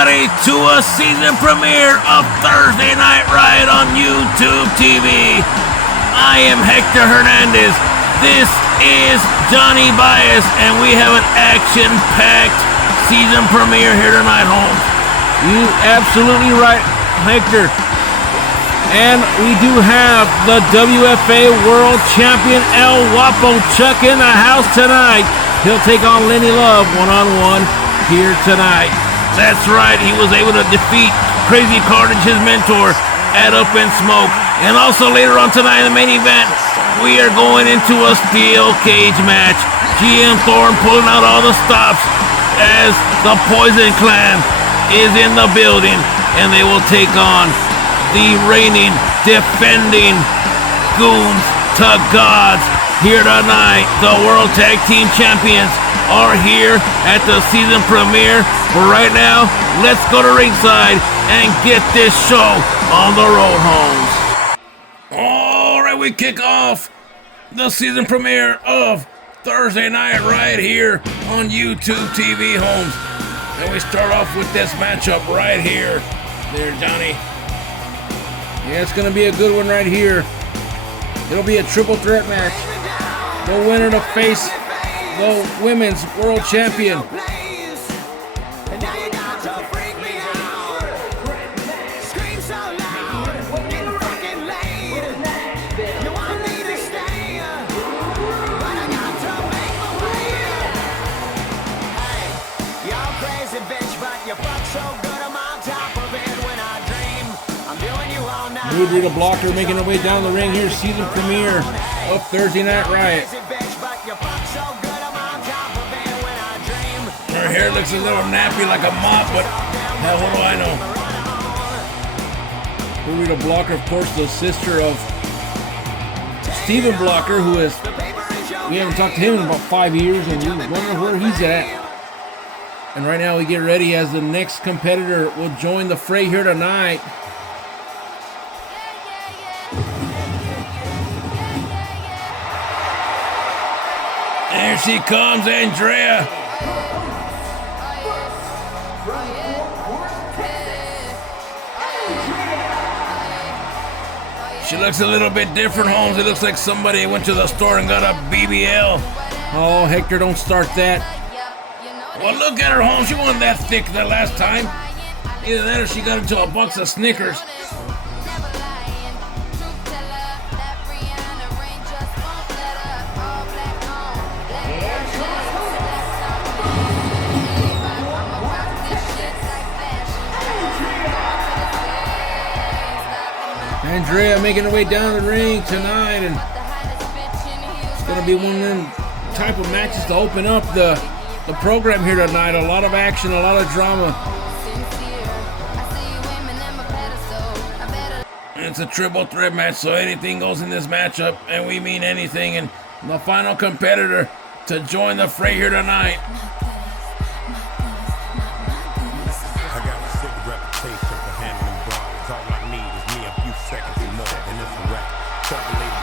everybody, to a season premiere of Thursday Night Riot on YouTube TV. I am Hector Hernandez. This is Johnny Bias, and we have an action-packed season premiere here tonight, Holmes. You absolutely right, Hector. And we do have the WFA World Champion El Guapo Chuck in the house tonight. He'll take on Lenny Love one-on-one here tonight. That's right, he was able to defeat Crazy Carnage, his mentor, at Up in Smoke. And also later on tonight in the main event, we are going into a steel cage match. GM Thorne pulling out all the stops as the Poison Clan is in the building, and they will take on the reigning, defending Goons to Gods here tonight. The World Tag Team Champions are here at the season premiere. But right now, let's go to ringside and get this show on the road, Holmes. All right, we kick off the season premiere of Thursday Night Riot here on YouTube TV, Holmes. And we start off with this matchup right here. There, Johnny. Yeah, it's going to be a good one right here. It'll be a triple threat match. The winner to face the Women's World Champion. Rita Blocker making her way down the ring here, season premiere of Thursday Night Riot. Her hair looks a little nappy like a mop, but hell, what do I know? Rita Blocker, of course, the sister of Steven Blocker, who is, we haven't talked to him in about 5 years, and we wonder where he's at. And right now we get ready as the next competitor will join the fray here tonight. There she comes, Andrea. She looks a little bit different, Holmes. It looks like somebody went to the store and got a BBL. Oh, Hector, don't start that. Well, look at her, Holmes. She wasn't that thick the last time. Either that or she got into a box of Snickers. Andrea making her way down the ring tonight, and it's going to be one of them type of matches to open up the program here tonight. A lot of action, a lot of drama. It's a triple threat match, so anything goes in this matchup, and we mean anything. And the final competitor to join the fray here tonight.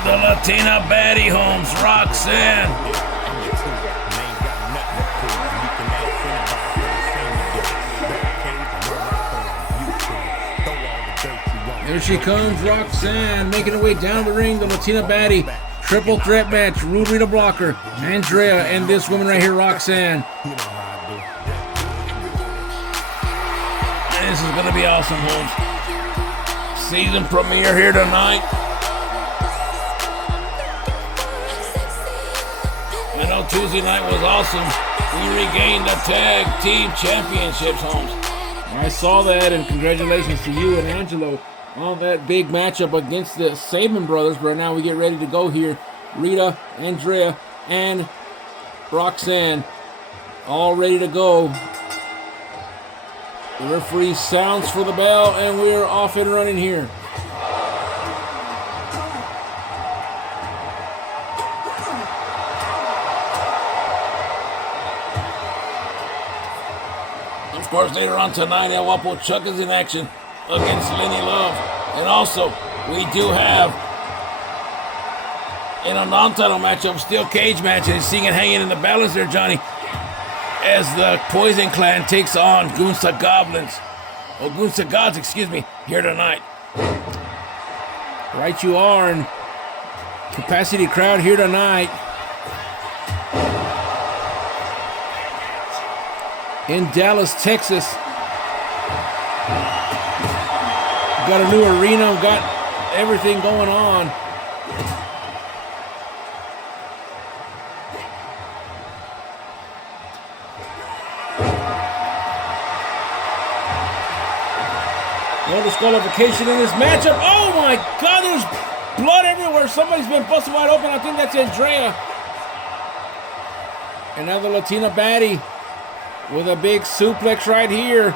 The Latina baddie, Holmes, Roxanne. There she comes, Roxanne, making her way down the ring, the Latina baddie. Triple threat match, Rita Blocker, Andrea, and this woman right here, Roxanne. This is going to be awesome, Holmes. Season premiere here tonight. I know Tuesday night was awesome. We regained the tag team championships, Holmes. I saw that, and congratulations to you and Angelo on that big matchup against the Saban brothers. But now we get ready to go here. Rita, Andrea, and Roxanne all ready to go. The referee sounds for the bell, and we're off and running here. Of course, later on tonight, El Guapo Chuck is in action against Lenny Love. And also, we do have in a non-title matchup, steel cage match, and seeing it hanging in the balance there, Johnny. as the Poison Clan takes on Gunsta Goblins. Oh, Gunsta Gods, excuse me, here tonight. Right you are, and capacity crowd here tonight. In Dallas, Texas. Got a new arena, got everything going on. No disqualification in this matchup. Oh my God, there's blood everywhere. Somebody's been busted wide open. I think that's Andrea. And now the Latina baddie with a big suplex right here.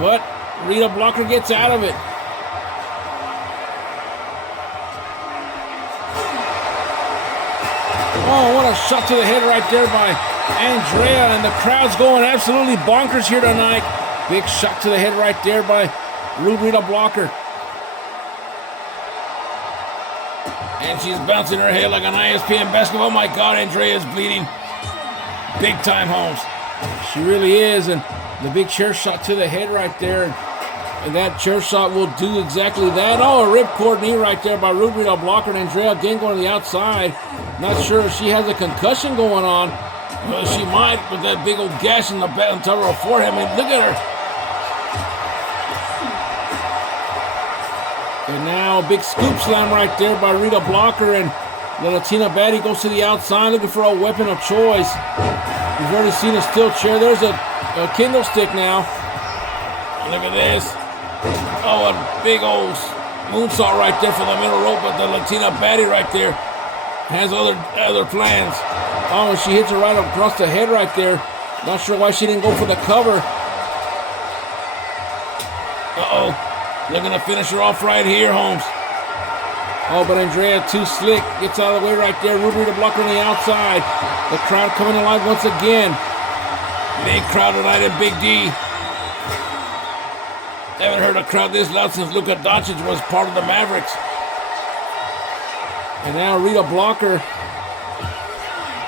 But Rita Blocker gets out of it. Oh, what a shot to the head right there by Andrea. And the crowd's going absolutely bonkers here tonight. Big shot to the head right there by Rita Blocker. And she's bouncing her head like an ISPN basketball. Oh my God, Andrea's bleeding. Big time, Holmes. She really is. And the big chair shot to the head right there. And that chair shot will do exactly that. Oh, a ripcord knee right there by Rita Blocker. And Andrea again going to the outside. Not sure if she has a concussion going on. Well, she might with that big old gash in the back on top of her forehead. I mean, look at her. And now a big scoop slam right there by Rita Blocker, and the Latina baddie goes to the outside looking for a weapon of choice. We've already seen a steel chair. There's a Kindle stick now. Look at this. Oh, a big old moonsault right there for the middle rope, but the Latina baddie right there has other plans. Oh, and she hits her right across the head right there. Not sure why she didn't go for the cover. Uh-oh. Looking to finish her off right here, Holmes. Oh, but Andrea too slick. Gets out of the way right there. Rita Blocker on the outside. The crowd coming alive once again. Big crowd tonight at Big D. Haven't heard a crowd this loud since Luka Doncic was part of the Mavericks. And now Rita Blocker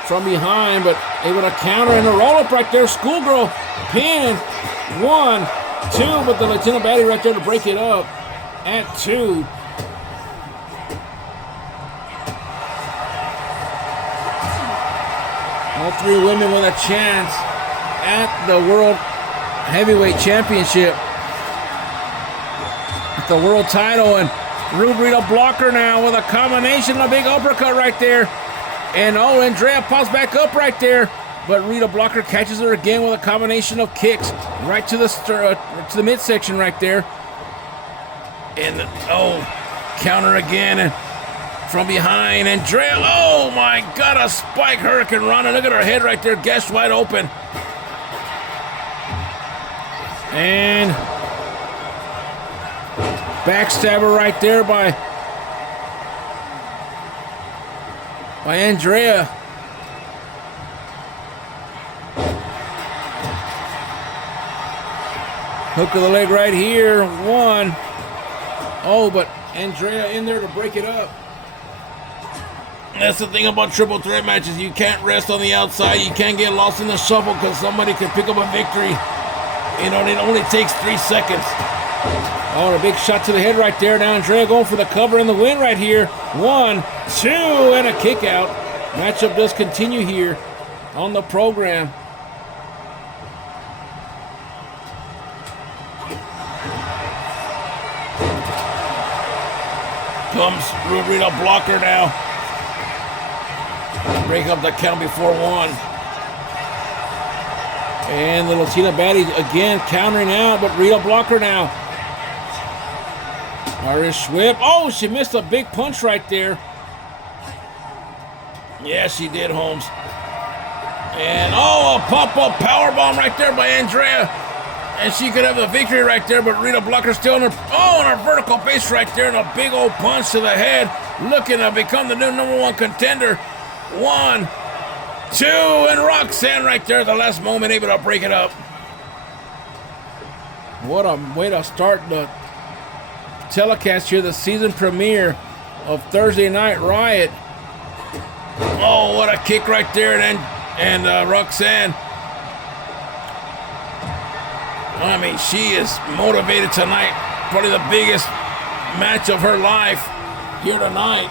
from behind, but able to counter and a roll-up right there. Schoolgirl pin. 1, 2, but the Latina baddie right there to break it up at 2. All 3 women with a chance at the World Heavyweight Championship. With the world title, and Rita Blocker now with a combination, a big uppercut right there. And oh, Andrea pops back up right there. But Rita Blocker catches her again with a combination of kicks right to the midsection right there. And counter again and from behind. Andrea, oh my God, a spike hurricane run. And look at her head right there, gashed wide open. And backstabber right there by Andrea. Hook of the leg right here. 1. Oh, but Andrea in there to break it up. That's the thing about triple threat matches. You can't rest on the outside. You can't get lost in the shuffle because somebody could pick up a victory. You know, it only takes 3 seconds. Oh, and a big shot to the head right there. Now Andrea going for the cover and the win right here. 1, 2, and a kick out. Matchup does continue here on the program. Comes Rita Blocker now. Break up the count before 1. And the Latina baddie again countering out, but Rita Blocker now. Irish whip. Oh, she missed a big punch right there. Yeah, she did, Holmes. And a pop-up powerbomb right there by Andrea. And she could have the victory right there, but Rita Blocker still on her vertical base right there, and a big old punch to the head, looking to become the new #1 contender. 1, 2, and Roxanne right there at the last moment, able to break it up. What a way to start the telecast here, the season premiere of Thursday Night Riot. Oh, what a kick right there, and Roxanne I mean, she is motivated tonight. Probably the biggest match of her life here tonight.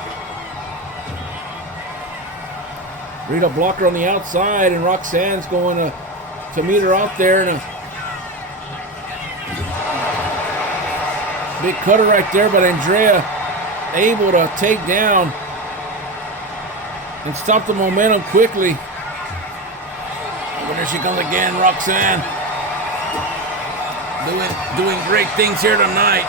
Rita blocker on the outside, and Roxanne's going to meet her out there. And a big cutter right there, but Andrea able to take down and stop the momentum quickly. But there she comes again, Roxanne. Doing great things here tonight.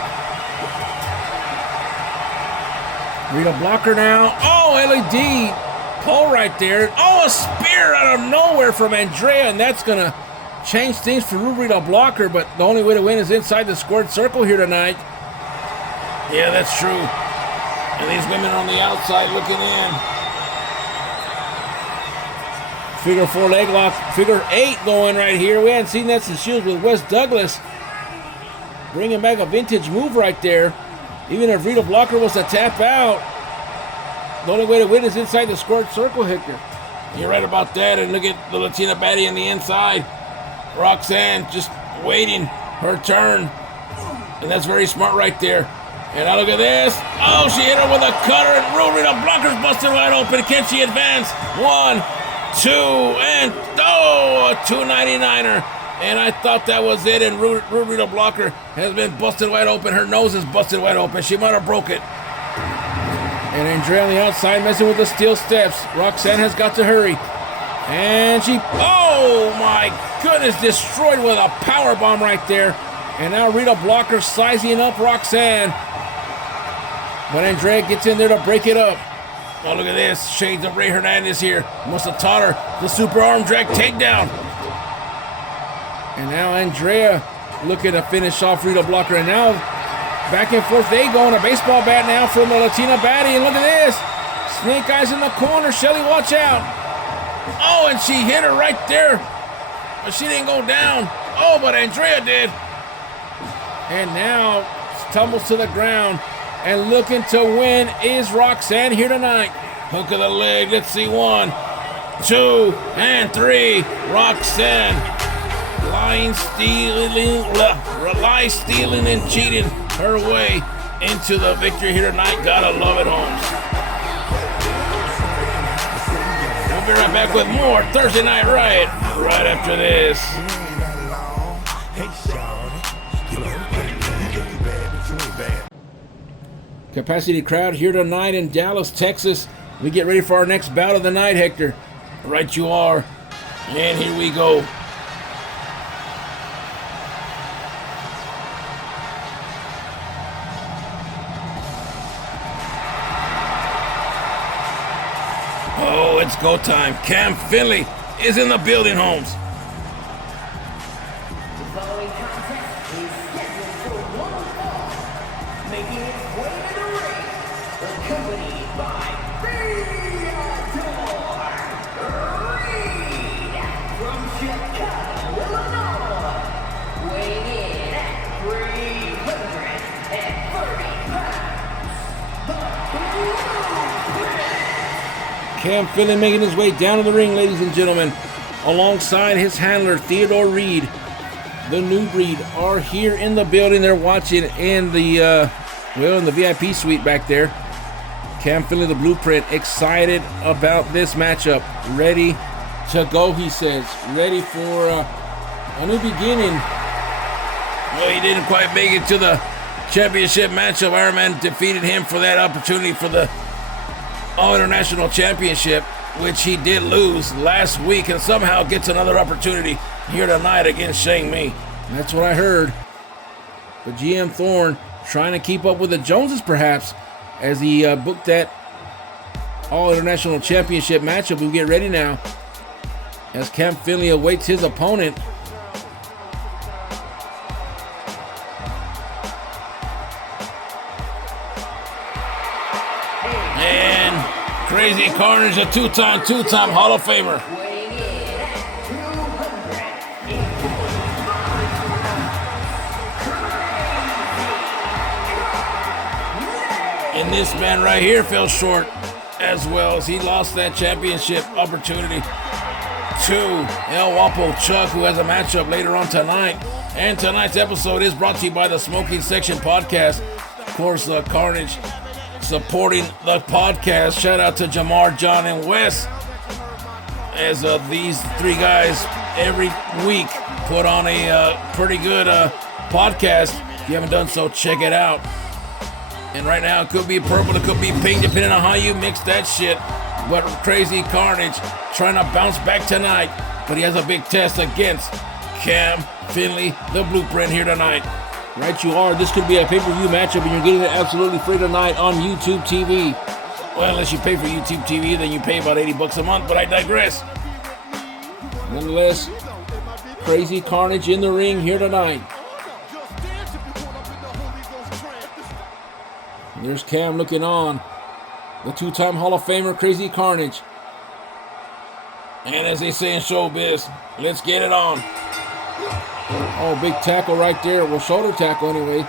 Rita blocker now. Oh, LED pull right there. Oh, a spear out of nowhere from Andrea, and that's going to change things for Rita blocker, but the only way to win is inside the squared circle here tonight. Yeah, that's true. And these women on the outside looking in. Figure 4 leg lock, figure 8 going right here. We hadn't seen that since she was with Wes Douglas. Bringing back a vintage move right there. Even if Rita blocker was to tap out, the only way to win is inside the squared circle, Hector. You're right about that. And look at the Latina baddie on the inside. Roxanne just waiting her turn. And that's very smart right there. And now look at this. Oh, she hit her with a cutter, and Rita blocker's busted wide open. Can she advance? 1, 2, and oh, a 299er. And I thought that was it, and Rita blocker has been busted wide open. Her nose is busted wide open. She might have broke it. And Andrea on the outside messing with the steel steps. Roxanne has got to hurry. And she, oh my goodness, destroyed with a power bomb right there. And now Rita blocker sizing up Roxanne. But Andrea gets in there to break it up. Oh, look at this. Shades of Ray Hernandez here. Must have taught her the super arm drag takedown. And now Andrea looking to finish off Rita blocker. And now back and forth they go on a baseball bat now from the Latina baddie. And look at this. Snake eyes in the corner. Shelly, watch out. Oh, and she hit her right there. But she didn't go down. Oh, but Andrea did. And now tumbles to the ground. And looking to win is Roxanne here tonight. Hook of the leg. Let's see. 1, 2, and 3. Roxanne. Lying, stealing, and cheating her way into the victory here tonight. Gotta love it, Holmes. We'll be right back with more Thursday Night Riot right after this. Capacity crowd here tonight in Dallas, Texas. We get ready for our next bout of the night, Hector. Right you are. And here we go. Oh, it's go time. Cam Finley is in the building, Holmes. The following contest is scheduled for one fall, making its way to the ring, accompanied by Reed from Chicago, Illinois, weighing in at 330 pounds, the Blueprint. Cam Finley making his way down to the ring, ladies and gentlemen, alongside his handler, Theodore Reed. The New Breed are here in the building. They're watching in the, in the VIP suite back there. Cam Finley, the Blueprint, excited about this matchup. Ready to go, he says. Ready for a new beginning. Well, he didn't quite make it to the championship matchup. Iron Man defeated him for that opportunity for the All International Championship, which he did lose last week, and somehow gets another opportunity here tonight against Shang Mi. That's what I heard. But GM Thorne trying to keep up with the Joneses, perhaps, as he booked that All International Championship matchup. We'll get ready now as Cam Finley awaits his opponent. And Crazy Carnage, a two-time Hall of Famer. And this man right here fell short as well, as he lost that championship opportunity to El Wapo Chuck, who has a matchup later on tonight. And tonight's episode is brought to you by the Smoking Section Podcast. Of course, Carnage supporting the podcast. Shout out to Jamar, John, and Wes, as these three guys every week put on a pretty good podcast. If you haven't done so, check it out. And right now, it could be purple, it could be pink, depending on how you mix that shit. But Crazy Carnage trying to bounce back tonight, but he has a big test against Cam Finley, the Blueprint, here tonight. Right you are. This could be a pay-per-view matchup, and you're getting it absolutely free tonight on YouTube TV. Well, unless you pay for YouTube TV, then you pay about $80 a month, but I digress. Nonetheless, Crazy Carnage in the ring here tonight. And there's Cam looking on. The two-time Hall of Famer, Crazy Carnage. And as they say in showbiz, let's get it on. Oh, big tackle right there. Well, shoulder tackle anyway.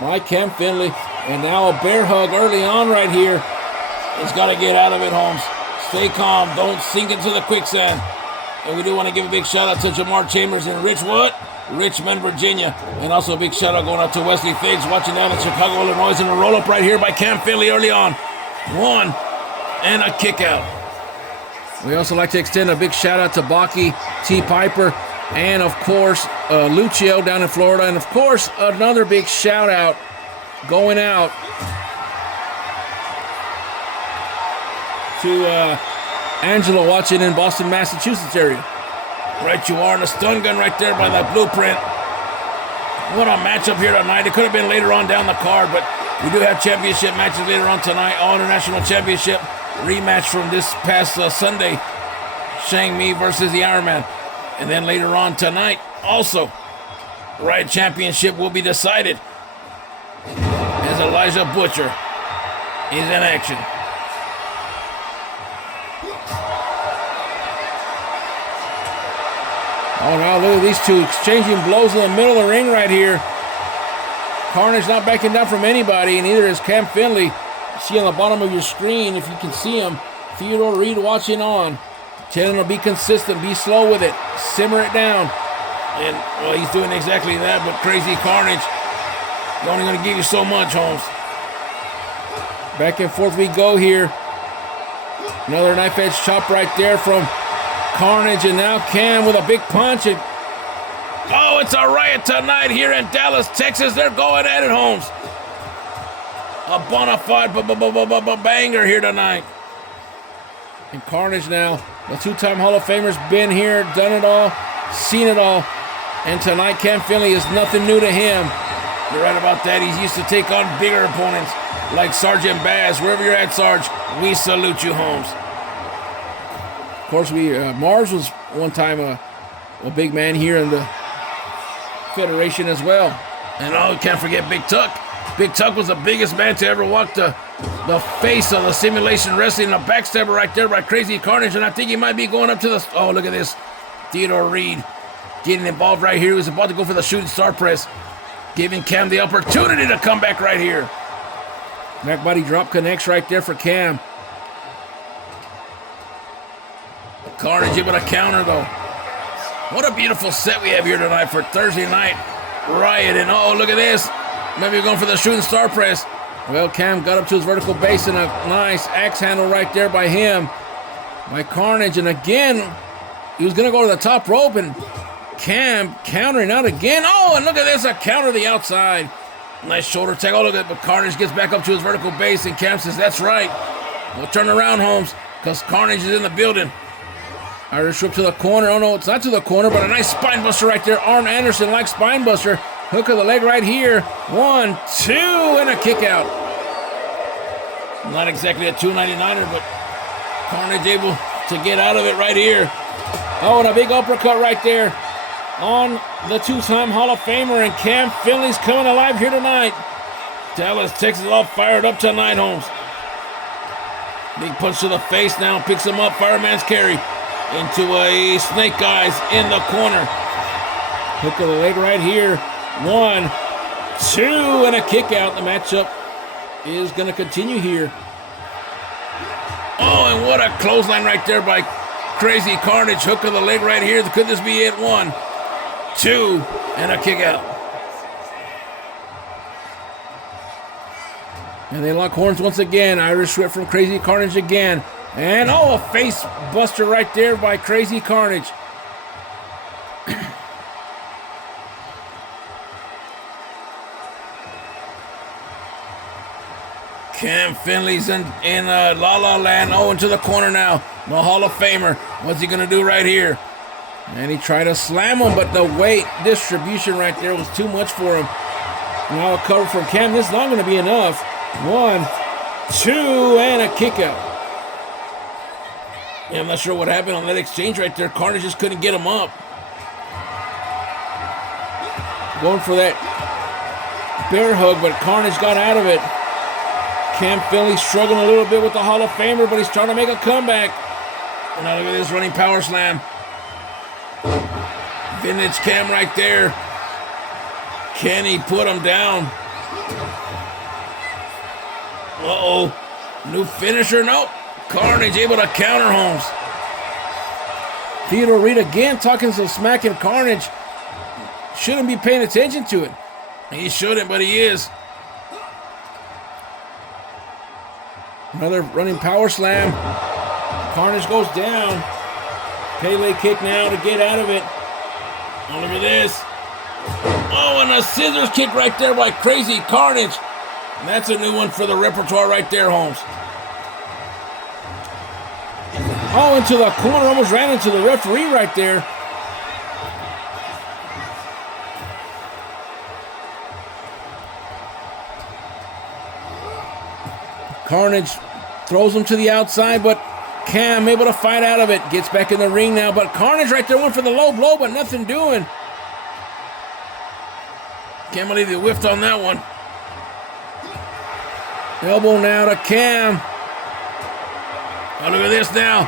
By Cam Finley. And now a bear hug early on right here. He's got to get out of it, Holmes. Stay calm. Don't sink into the quicksand. And we do want to give a big shout out to Jamar Chambers in Richmond, Virginia. And also a big shout out going out to Wesley Figs watching down in Chicago, Illinois. And a roll up right here by Cam Finley early on. One and a kick out. We also like to extend a big shout out to Baki, T. Piper, and of course Lucio down in Florida. And of course another big shout out going out to Angela watching in Boston, Massachusetts area. Right you are, and a stun gun right there by that Blueprint. What a matchup here tonight. It could have been later on down the card, but we do have championship matches later on tonight. All International Championship rematch from this past Sunday. Shang Mi versus the Iron Man. And then later on tonight, also, Riot Championship will be decided as Elijah Butcher is in action. Oh, now look at these two exchanging blows in the middle of the ring right here. Carnage not backing down from anybody, and neither is Cam Finley. You see on the bottom of your screen, if you can see him, Theodore Reed watching on. Telling him to be consistent, be slow with it, simmer it down. And, well, he's doing exactly that, but Crazy Carnage, he's only going to give you so much, Holmes. Back and forth we go here. Another knife edge chop right there from Carnage, and now Cam with a big punch. And oh, it's a riot tonight here in Dallas, Texas. They're going at it, Holmes. A bona fide banger here tonight. And Carnage now, the two-time Hall of Famer's been here, done it all, seen it all. And tonight, Cam Finley is nothing new to him. You're right about that. He's used to take on bigger opponents like Sergeant Baz. Wherever you're at, Sarge, we salute you, Holmes. Of course, Mars was one time a big man here in the Federation as well. And oh, can't forget Big Tuck. Big Tuck was the biggest man to ever walk the face of the simulation wrestling. A backstabber right there by Crazy Carnage. And I think he might be going up to the... Oh, look at this. Theodore Reed getting involved right here. He was about to go for the shooting star press, giving Cam the opportunity to come back right here. Back body drop connects right there for Cam. Carnage able to counter, though. What a beautiful set we have here tonight for Thursday night Riot. And oh, look at this. Maybe going for the shooting star press. Well, Cam got up to his vertical base and a nice axe handle right there by him. By Carnage. And again, he was going to go to the top rope, and Cam countering out again. Oh, and look at this. A counter to the outside. Nice shoulder tag. Oh, look at it. But Carnage gets back up to his vertical base, and Cam says, that's right. We'll turn around, Holmes, because Carnage is in the building. Irish whip to the corner. Oh, no, it's not to the corner, but a nice spine buster right there. Arn Anderson like spine buster. Hook of the leg right here. 1, 2, and a kick out. Not exactly a 299er, but Carnage able to get out of it right here. Oh, and a big uppercut right there on the two-time Hall of Famer, and Cam Finley's coming alive here tonight. Dallas, Texas, all fired up tonight, Holmes. Big punch to the face now, picks him up, fireman's carry into a snake eyes in the corner. Hook of the leg right here. 1, 2, and a kick out. The matchup is going to continue here. Oh, and what a clothesline right there by Crazy Carnage, hook of the leg right here. Could this be it? 1, 2, and a kick out. And they lock horns once again. Irish whip from Crazy Carnage again. And a face buster right there by Crazy Carnage. Cam Finley's in La La Land. Into the corner now. The Hall of Famer. What's he going to do right here? And he tried to slam him, but the weight distribution right there was too much for him. Now a cover from Cam. This is not going to be enough. 1, 2, and a kick out. Yeah, I'm not sure what happened on that exchange right there. Carnage just couldn't get him up. Going for that bear hug, but Carnage got out of it. Cam Finley struggling a little bit with the Hall of Famer, but he's trying to make a comeback. And now look at this running power slam. Vintage Cam right there. Can he put him down? Uh-oh. New finisher? Nope. Carnage able to counter Holmes. Theodore Reed again talking some smack in Carnage. Shouldn't be paying attention to it. He shouldn't, but he is. Another running power slam. Carnage goes down. Pele kick now to get out of it. Oh, look at this. Oh, and a scissors kick right there by Crazy Carnage. And that's a new one for the repertoire right there, Holmes. Into the corner. Almost ran into the referee right there. Carnage throws him to the outside, but Cam able to fight out of it. Gets back in the ring now, but Carnage right there went for the low blow, but nothing doing. Can't believe he whiffed on that one. Elbow now to Cam. Oh, look at this now.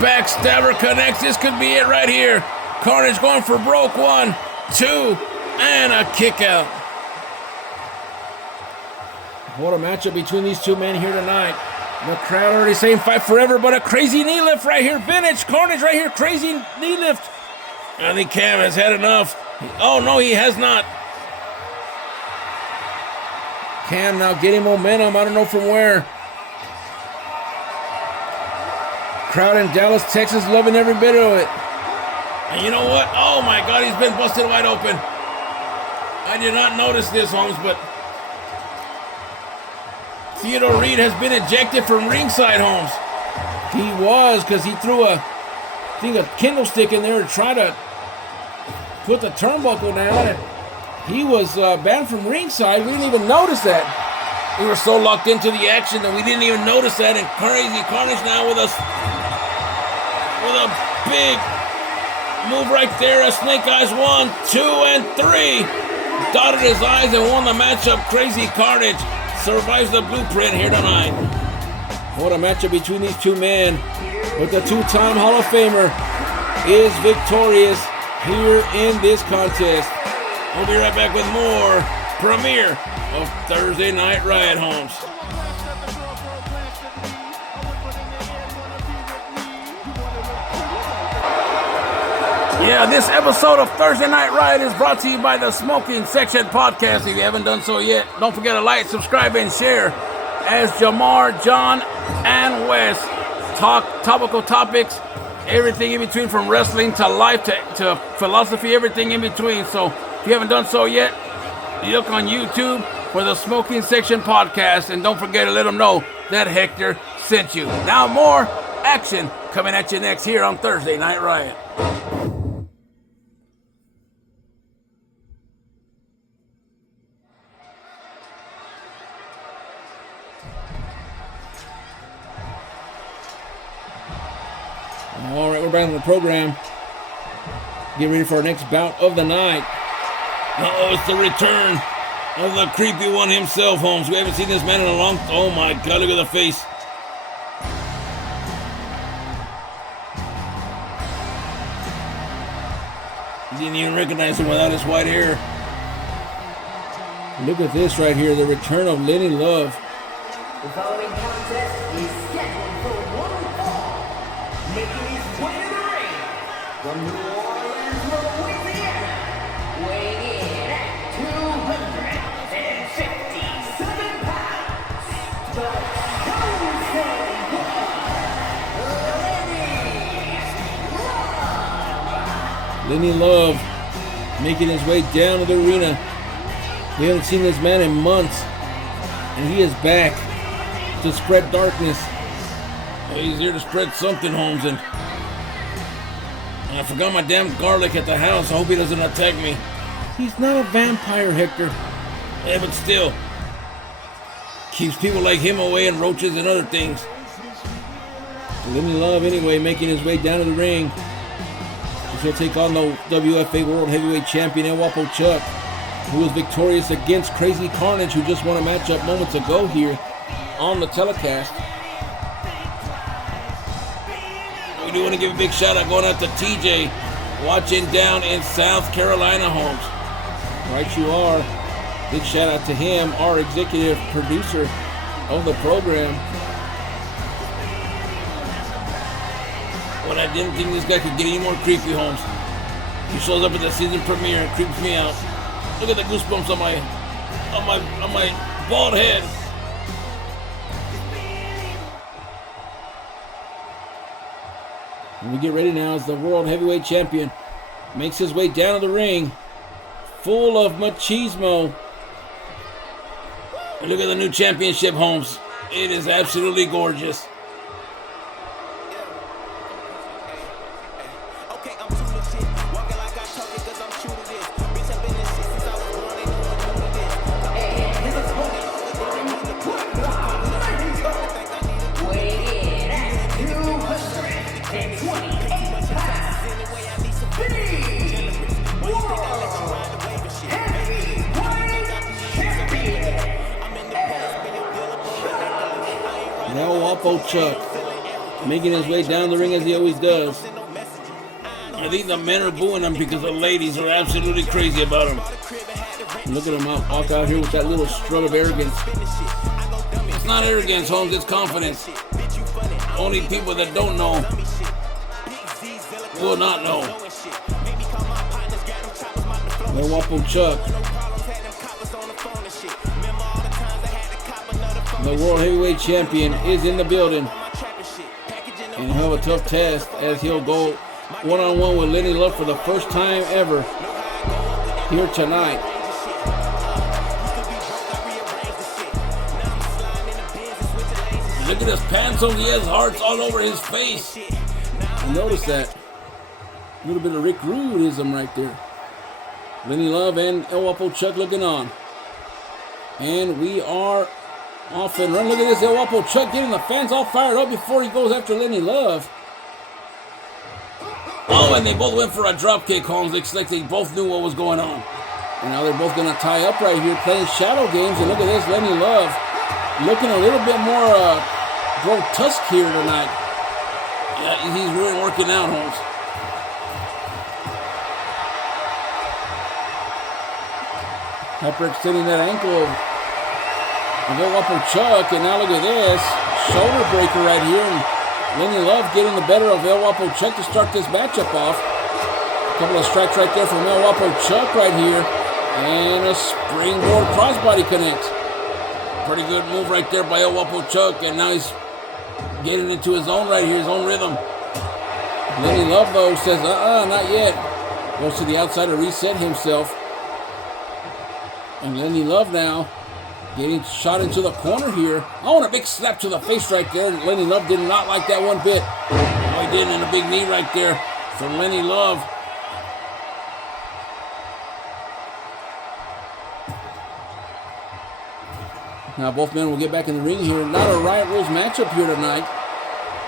Backstabber connects. This could be it right here. Carnage going for broke. 1, 2, and a kick out. What a matchup between these two men here tonight. The crowd already saying fight forever, but a crazy knee lift right here. Vintage Carnage right here. Crazy knee lift. I think Cam has had enough. Oh, no, he has not. Cam now getting momentum. I don't know from where. Crowd in Dallas, Texas, loving every bit of it. And you know what? Oh, my God, he's been busted wide open. I did not notice this, Holmes, but Theodore Reed has been ejected from ringside, Holmes. He was, because he threw a kendo stick in there to try to put the turnbuckle down, and he was banned from ringside. We didn't even notice that. We were so locked into the action that we didn't even notice that. And Crazy Carnage now with a big move right there. A snake eyes 1, 2, and 3. Dotted his eyes and won the matchup. Crazy Carnage survives the blueprint here tonight. What a matchup between these two men. But the two-time Hall of Famer is victorious here in this contest. We'll be right back with more premiere of Thursday Night Riot, Holmes. Yeah, this episode of Thursday Night Riot is brought to you by the Smoking Section Podcast. If you haven't done so yet, don't forget to like, subscribe, and share as Jamar, John, and Wes talk topical topics, everything in between, from wrestling to life to philosophy, everything in between. So if you haven't done so yet, you look on YouTube for the Smoking Section Podcast, and don't forget to let them know that Hector sent you. Now more action coming at you next here on Thursday Night Riot. All right, we're back on the program. Get ready for our next bout of the night. Uh-oh, it's the return of the creepy one himself, Holmes. We haven't seen this man in a long... Oh, my God, look at the face. You didn't even recognize him without his white hair. Look at this right here, the return of Lenny Love. The following contest is scheduled for one fall, making his way from New Orleans, Louisiana, weighing in at 257 pounds, the Lenny Love making his way down to the arena. We haven't seen this man in months, and he is back to spread darkness. Well, he's here to spread something, Holmes, and I forgot my damn garlic at the house. I hope he doesn't attack me. He's not a vampire, Hector. Yeah, but still. Keeps people like him away and roaches and other things. Lenny Love, anyway, making his way down to the ring. He's going to take on the WFA World Heavyweight Champion, El Guapo Chuck, who was victorious against Crazy Carnage, who just won a matchup moments ago here on the telecast. We do want to give a big shout out going out to TJ, watching down in South Carolina, Holmes. Right you are. Big shout out to him, our executive producer of the program. When I didn't think this guy could get any more creepy, Holmes. He shows up at the season premiere and creeps me out. Look at the goosebumps on my bald head. And we get ready now as the World Heavyweight Champion makes his way down to the ring, full of machismo. And look at the new championship, Holmes. It is absolutely gorgeous. El Guapo Chuck making his way down the ring as he always does. I think the men are booing him because the ladies are absolutely crazy about him. Look at him walk out here with that little strut of arrogance. It's not arrogance, Holmes, it's confidence. Only people that don't know will not know. El Guapo Chuck, the World Heavyweight Champion, is in the building. And he'll have a tough test as he'll go one-on-one with Lenny Love for the first time ever here tonight. Look at his pants on. He has hearts all over his face. Notice that. A little bit of Rick Rudeism right there. Lenny Love and El Guapo Chuck looking on. And we are off and run. Look at this, El Guapo Chuck getting the fans all fired up before he goes after Lenny Love. Oh, and they both went for a drop kick, Holmes. Looks like they both knew what was going on. And now they're both going to tie up right here, playing shadow games. And look at this, Lenny Love looking a little bit more grotesque here tonight. Yeah, he's really working out, Holmes. Hyperextending that ankle of El Guapo Chuck, and now look at this, shoulder breaker right here, and Lenny Love getting the better of El Guapo Chuck to start this matchup off. A couple of strikes right there from El Guapo Chuck right here, and a springboard crossbody connect. Pretty good move right there by El Guapo Chuck, and now he's getting into his own right here, his own rhythm. Lenny Love, though, says, not yet. Goes to the outside to reset himself. And Lenny Love now getting shot into the corner here. Oh, and a big slap to the face right there. Lenny Love did not like that one bit. Oh, he did, and a big knee right there from Lenny Love. Now both men will get back in the ring here. Not a Riot Rules matchup here tonight.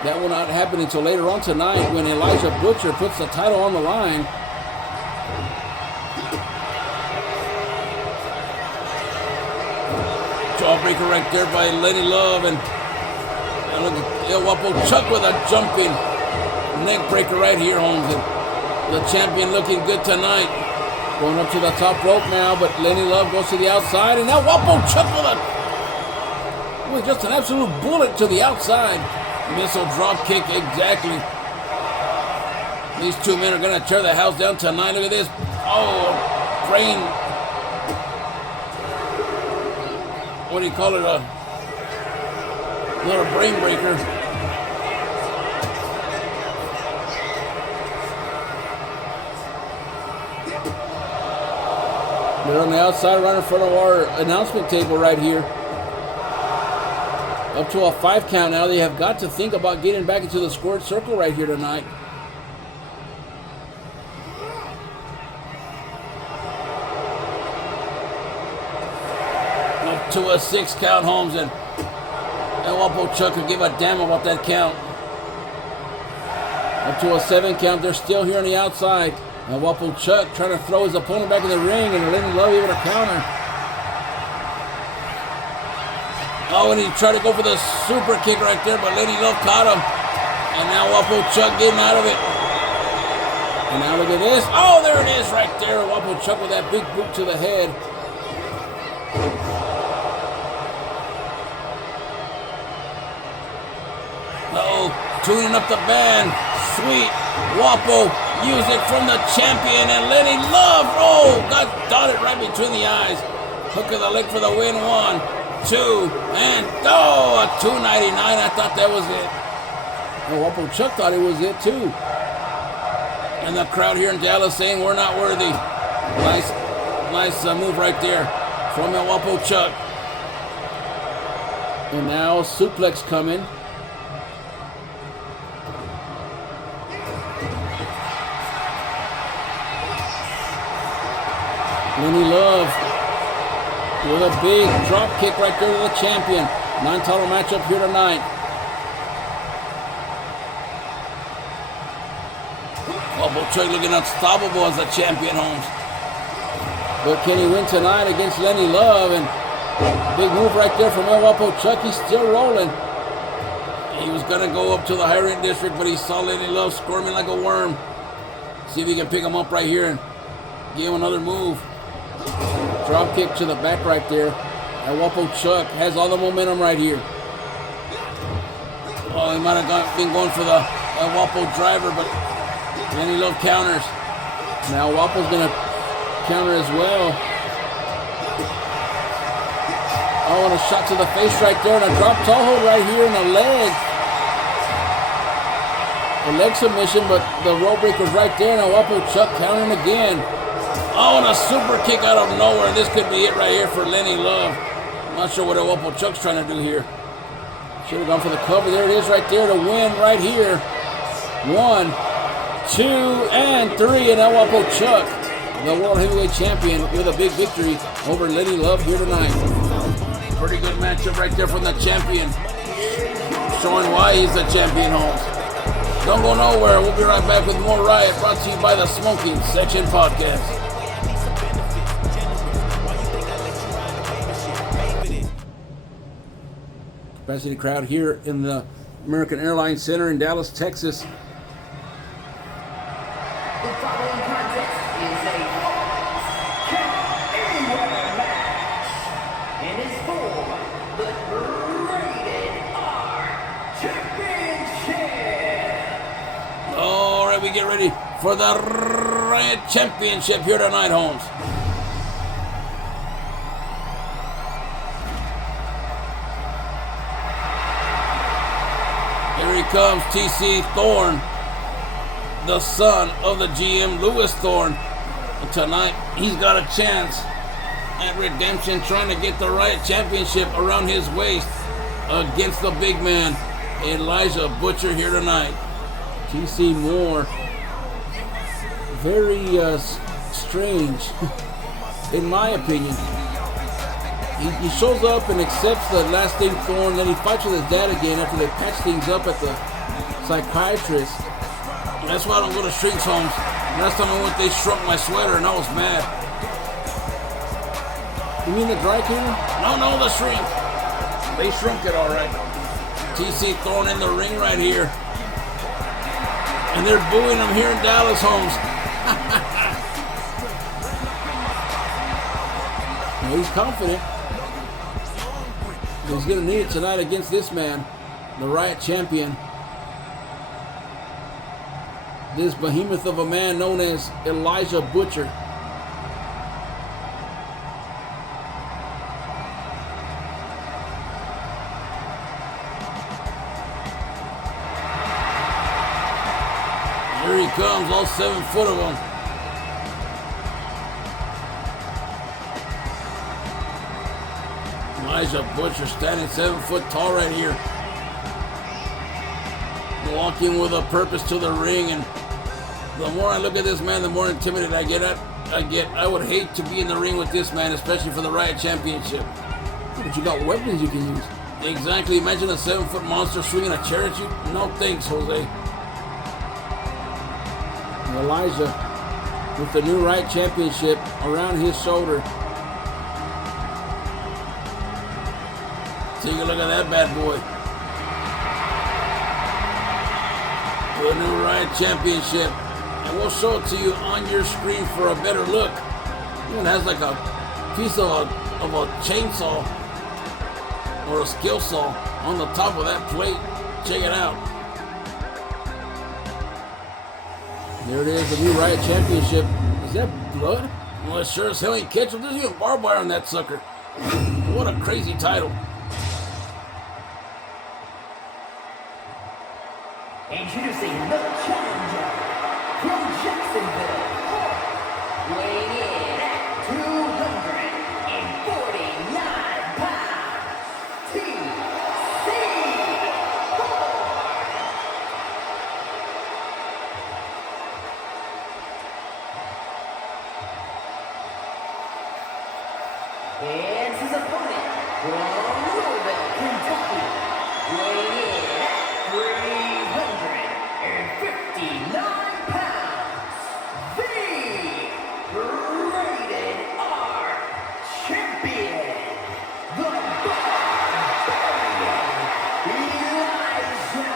That will not happen until later on tonight when Elijah Butcher puts the title on the line. Jawbreaker right there by Lenny Love, and look at El Guapo Chuck with a jumping neck breaker right here, Holmes. And the champion looking good tonight. Going up to the top rope now, but Lenny Love goes to the outside, and now Guapo Chuck with just an absolute bullet to the outside. Missile drop kick, exactly. These two men are going to tear the house down tonight. Look at this. Oh, brain. What do you call it? Not a brain breaker. They're on the outside right in front of our announcement table right here. Up to a 5 count now. They have got to think about getting back into the scored circle right here tonight. Up to a 6 count, Holmes, and El Guapo Chuck could give a damn about that count. Up to a 7 count. They're still here on the outside. El Guapo Chuck trying to throw his opponent back in the ring, and Lenny Love able to counter. Oh, and he tried to go for the super kick right there, but Lenny Love caught him. And now Guapo Chuck getting out of it. And now look at this. Oh, there it is right there. Guapo Chuck with that big boot to the head. Uh-oh, tuning up the band. Sweet. Guapo use it from the champion, and Lenny Love, oh, got dotted right between the eyes. Hook of the leg for the win. 1, 2, and oh, a 299. I thought that was it. And Guapo Chuck thought it was it too. And the crowd here in Dallas saying we're not worthy. Nice move right there from El Guapo Chuck. And now suplex coming. Lenny Love with a big drop kick right there to the champion. Non-title matchup here tonight. Guapo Chuck looking unstoppable as the champion, Holmes. But can he win tonight against Lenny Love? And big move right there from El Guapo Chuck. He's still rolling. He was going to go up to the higher end district, but he saw Lenny Love squirming like a worm. See if he can pick him up right here and give him another move. Drop kick to the back right there. El Guapo Chuck has all the momentum right here. Oh, he might have been going for the El Guapo driver, but Lenny Love counters. Now Guapo's going to counter as well. Oh, and a shot to the face right there, and a drop toe hold right here in the leg. The leg submission, but the rope breaker's right there, and El Guapo Chuck countering again. Oh, and a super kick out of nowhere. This could be it right here for Lenny Love. I'm not sure what El Guapo Chuck's trying to do here. Should have gone for the cover. There it is right there to win right here. 1, 2, and 3. And El Guapo Chuck, the World Heavyweight Champion, with a big victory over Lenny Love here tonight. Pretty good matchup right there from the champion. Showing why he's the champion, Holmes. Don't go nowhere. We'll be right back with more Riot, brought to you by the Smoking Section Podcast. Capacity crowd here in the American Airlines Center in Dallas, Texas. The following contest is a Count Anywhere match and is for the Rated R Championship. All right, we get ready for the Riot Championship here tonight, Holmes. Here he comes, TC Thorne, the son of the GM Lewis Thorne. And tonight, he's got a chance at redemption, trying to get the Riot Championship around his waist against the big man, Elijah Butcher, here tonight. TC Moore, very strange, in my opinion. He shows up and accepts the last name Thorne, then he fights with his dad again after they patch things up at the psychiatrist. That's why I don't go to shrinks, Holmes. Last time I went, they shrunk my sweater and I was mad. You mean the dry cleaner? No, the shrink. They shrunk it all right. TC Thorne in the ring right here. And they're booing him here in Dallas, Holmes. Well, he's confident. He's going to need it tonight against this man, the Riot Champion. this behemoth of a man known as Elijah Butcher. Here he comes, all 7 foot of him. Elijah Butcher standing 7 foot tall right here. Walking with a purpose to the ring, and the more I look at this man, the more intimidated I get. I would hate to be in the ring with this man, especially for the Riot Championship. But you got weapons you can use. Exactly. Imagine a 7 foot monster swinging a chair at you. No thanks, Jose. Elijah with the new Riot Championship around his shoulder. Take a look at that bad boy. The new Riot Championship. And we'll show it to you on your screen for a better look. It even has like a piece of a chainsaw or a skill saw on the top of that plate. Check it out. There it is, the new Riot Championship. Is that blood? Well, it sure as hell ain't ketchup. There's even barbed wire on that sucker. What a crazy title. Introducing the challenger from Jacksonville, weighing in at 249 pounds, TC4. And his opponent from Louisville, Kentucky, weighing in at 359 pounds, the Rated R Champion, the Barbarian, Elijah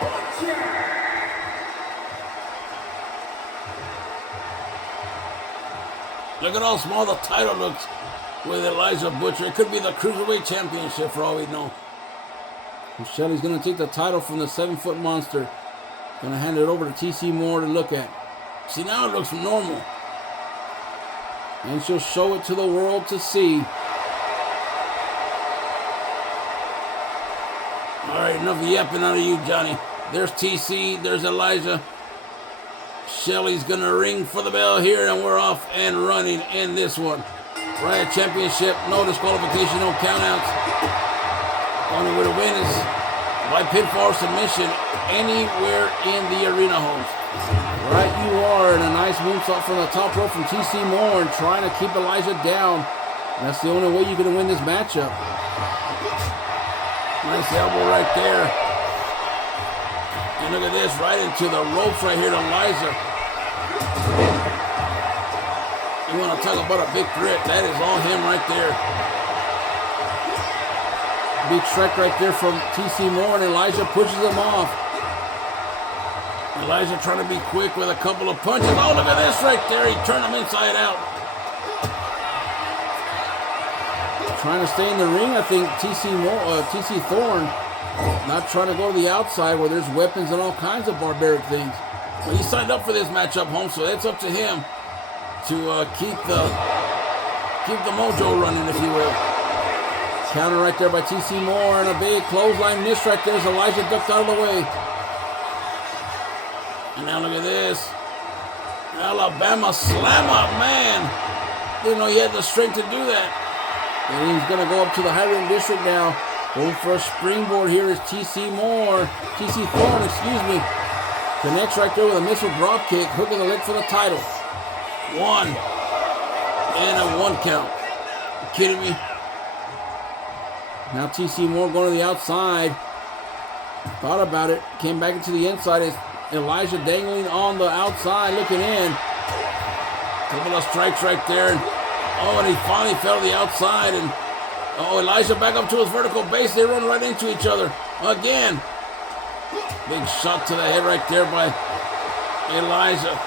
Butcher. Look at how small the title looks with Elijah Butcher. It could be the Cruiserweight Championship for all we know. Shelly's going to take the title from the 7 foot monster. Going to hand it over to TC Moore to look at. See, now it looks normal. And she'll show it to the world to see. All right, enough yapping out of you, Johnny. There's TC, there's Elijah. Shelly's going to ring for the bell here, and we're off and running in this one. Riot Championship, no disqualification, no countouts. Only way to win is by pinfall submission anywhere in the arena host. Right you are, and a nice moonsault from the top rope from TC Moore, and trying to keep Elijah down. That's the only way you're going to win this matchup. Nice elbow right there. And look at this, right into the ropes right here to Elijah. You want to talk about a big threat? That is all him right there. Big strike right there from TC Moore, and Elijah pushes him off. Elijah trying to be quick with a couple of punches. Oh, look at this right there. He turned him inside out. Trying to stay in the ring, I think TC Thorne. Not trying to go to the outside where there's weapons and all kinds of barbaric things. But he signed up for this matchup, home, so it's up to him to keep the mojo running, if you will. Counter right there by TC Moore, and a big clothesline miss right there as Elijah ducked out of the way. And now look at this. Alabama slam up, man. Didn't know he had the strength to do that. And he's going to go up to the high ring district now. Going for a springboard here is TC Moore. TC Thorne, excuse me. Connects right there with a missile drop kick. Hook of the leg for the title. 1. And a 1 count. You kidding me? Now TC Moore going to the outside. Thought about it. Came back into the inside. As Elijah dangling on the outside, looking in. Couple of strikes right there. And he finally fell to the outside. And Elijah back up to his vertical base. They run right into each other again. Big shot to the head right there by Elijah.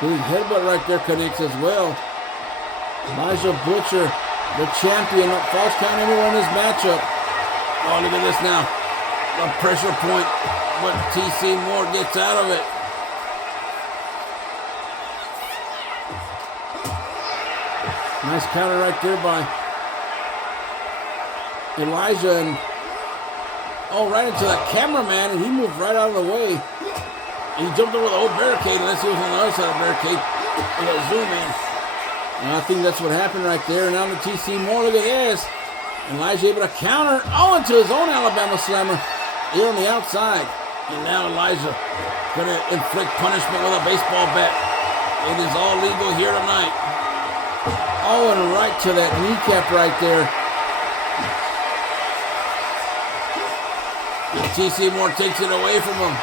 Big headbutt right there connects as well. Elijah Butcher, the champion, falls count anywhere in this matchup. Oh, look at this now. a pressure point, but TC Moore gets out of it. Nice counter right there by Elijah, and right into the cameraman, and he moved right out of the way. And he jumped over the old barricade, unless he was on the other side of the barricade. With a zoom in. And I think that's what happened right there. Now to TC Moore, look at this. Elijah able to counter, into his own Alabama slammer here on the outside. And now Elijah going to inflict punishment with a baseball bat. It is all legal here tonight. And right to that kneecap right there. And TC Moore takes it away from him.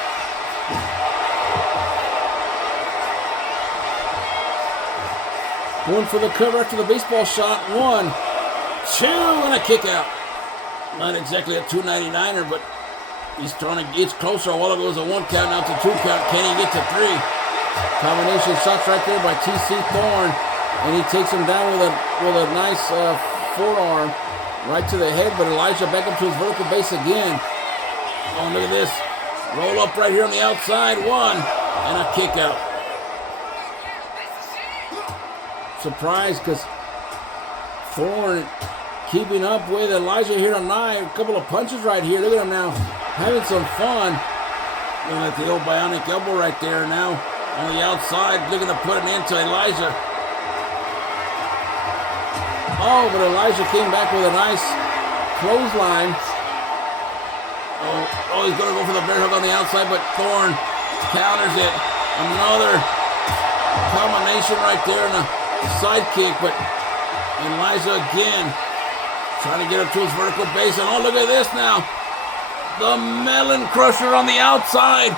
Going for the cover after the baseball shot. 1, 2, and a kick out. Not exactly a 299er, but he's trying to get closer. A while ago it was a 1 count, now it's a 2 count. Can he get to 3? Combination shots right there by TC Thorne. And he takes him down with a nice forearm right to the head, but Elijah back up to his vertical base again. Look at this. Roll up right here on the outside. 1, and a kick out. Surprised because Thorne keeping up with Elijah here tonight. A couple of punches right here. Look at him now having some fun. Looking at the old bionic elbow right there now on the outside, looking to put an end to Elijah. But Elijah came back with a nice clothesline. He's going to go for the bear hook on the outside, but Thorne counters it. Another combination right there and a side kick, but Elijah again trying to get up to his vertical base. And look at this now. The melon crusher on the outside.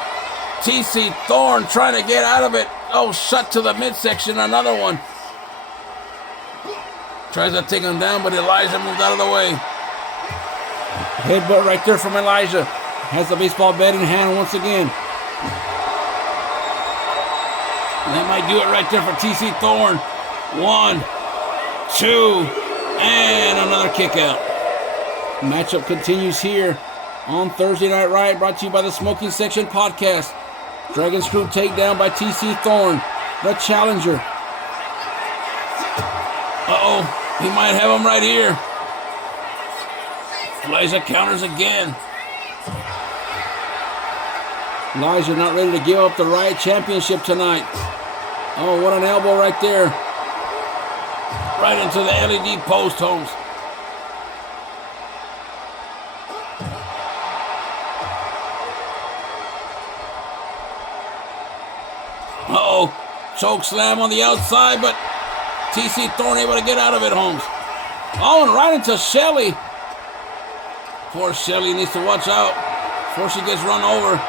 TC Thorne trying to get out of it. Shut to the midsection. Another one. Tries to take him down, but Elijah moved out of the way. Headbutt right there from Elijah. Has the baseball bat in hand once again. And that might do it right there for TC Thorne. 1, 2, and another kick out. Matchup continues here on Thursday Night Riot, brought to you by the Smoking Section Podcast. Dragon Screw takedown by TC Thorne, the challenger. He might have him right here. Elijah counters again. Elijah not ready to give up the Riot Championship tonight. What an elbow right there. Right into the LED post, Holmes. Choke slam on the outside, but TC Thorne able to get out of it, Holmes. And right into Shelly. Poor Shelly needs to watch out before she gets run over.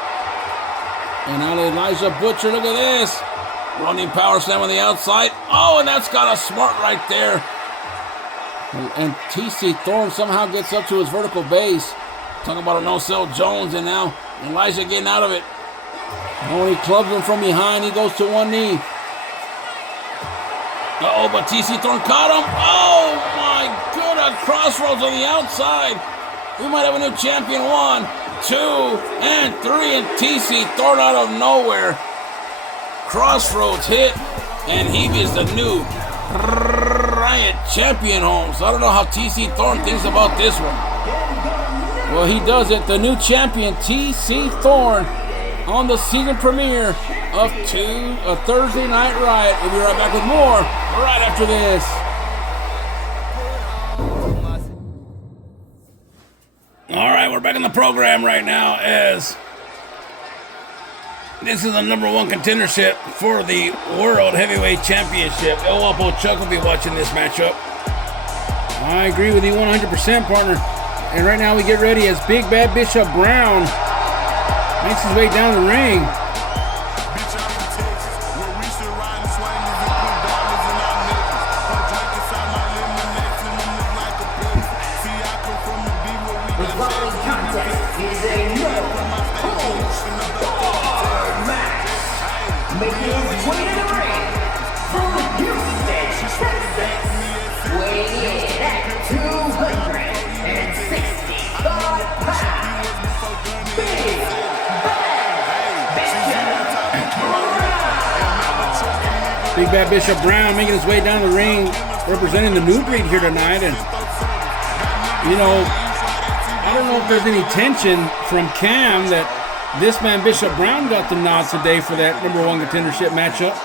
And now Elijah Butcher, look at this. Running power slam on the outside. And that's got a smart right there. And TC Thorne somehow gets up to his vertical base. Talking about a no-sell Jones, and now Elijah getting out of it. He clubs him from behind. He goes to one knee. But TC Thorne caught him. My good, a crossroads on the outside. We might have a new champion. 1, 2, and 3, and TC Thorne out of nowhere. Crossroads hit, and he is the new Riot champion, Holmes. I don't know how TC Thorne thinks about this one. Well, he does it. The new champion, TC Thorne, on the season premiere of Thursday Night Riot. We'll be right back with more right after this. All right, we're back in the program right now as this is the #1 contendership for the World Heavyweight Championship. El Guapo Chuck will be watching this matchup. I agree with you 100%, partner. And right now we get ready as Big Bad Bishop Brown makes his way down the ring. The following contest is a no-holds-barred match. Making his way to the ring from Houston, Texas, weighing in at 265 pounds, Big Bad Bishop Brown making his way down the ring, representing the new breed here tonight. And, you know, I don't know if there's any tension from Cam that this man Bishop Brown got the nod today for that #1 contendership matchup.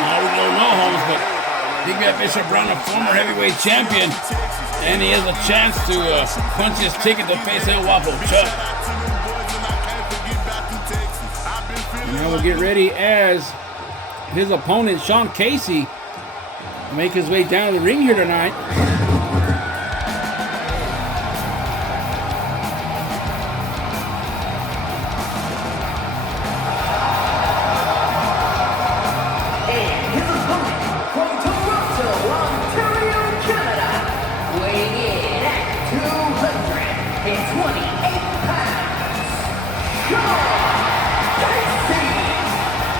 We don't know, Holmes, but Big Bad Bishop Brown, a former heavyweight champion, and he has a chance to punch his ticket to face El Wapo Chuck. Now we'll get ready as his opponent, Sean Casey, make his way down the ring here tonight. And his opponent from Toronto, Ontario, Canada, weighing in at 228 pounds, Sean Casey.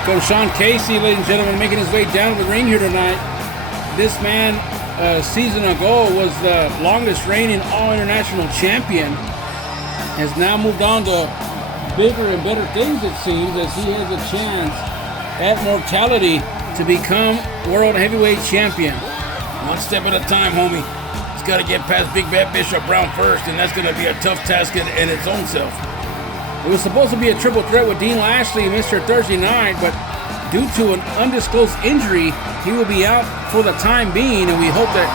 Coach Sean Casey, ladies and gentlemen, making his way down the ring here tonight. This man, a season ago, was the longest reigning All-International champion. Has now moved on to bigger and better things, it seems, as he has a chance at Mortality to become World Heavyweight Champion. One step at a time, homie. He's got to get past Big Bad Bishop Brown first, and that's going to be a tough task in its own self. It was supposed to be a triple threat with Dean Lashley and Mr. Thursday Night, but due to an undisclosed injury, he will be out for the time being, and we hope that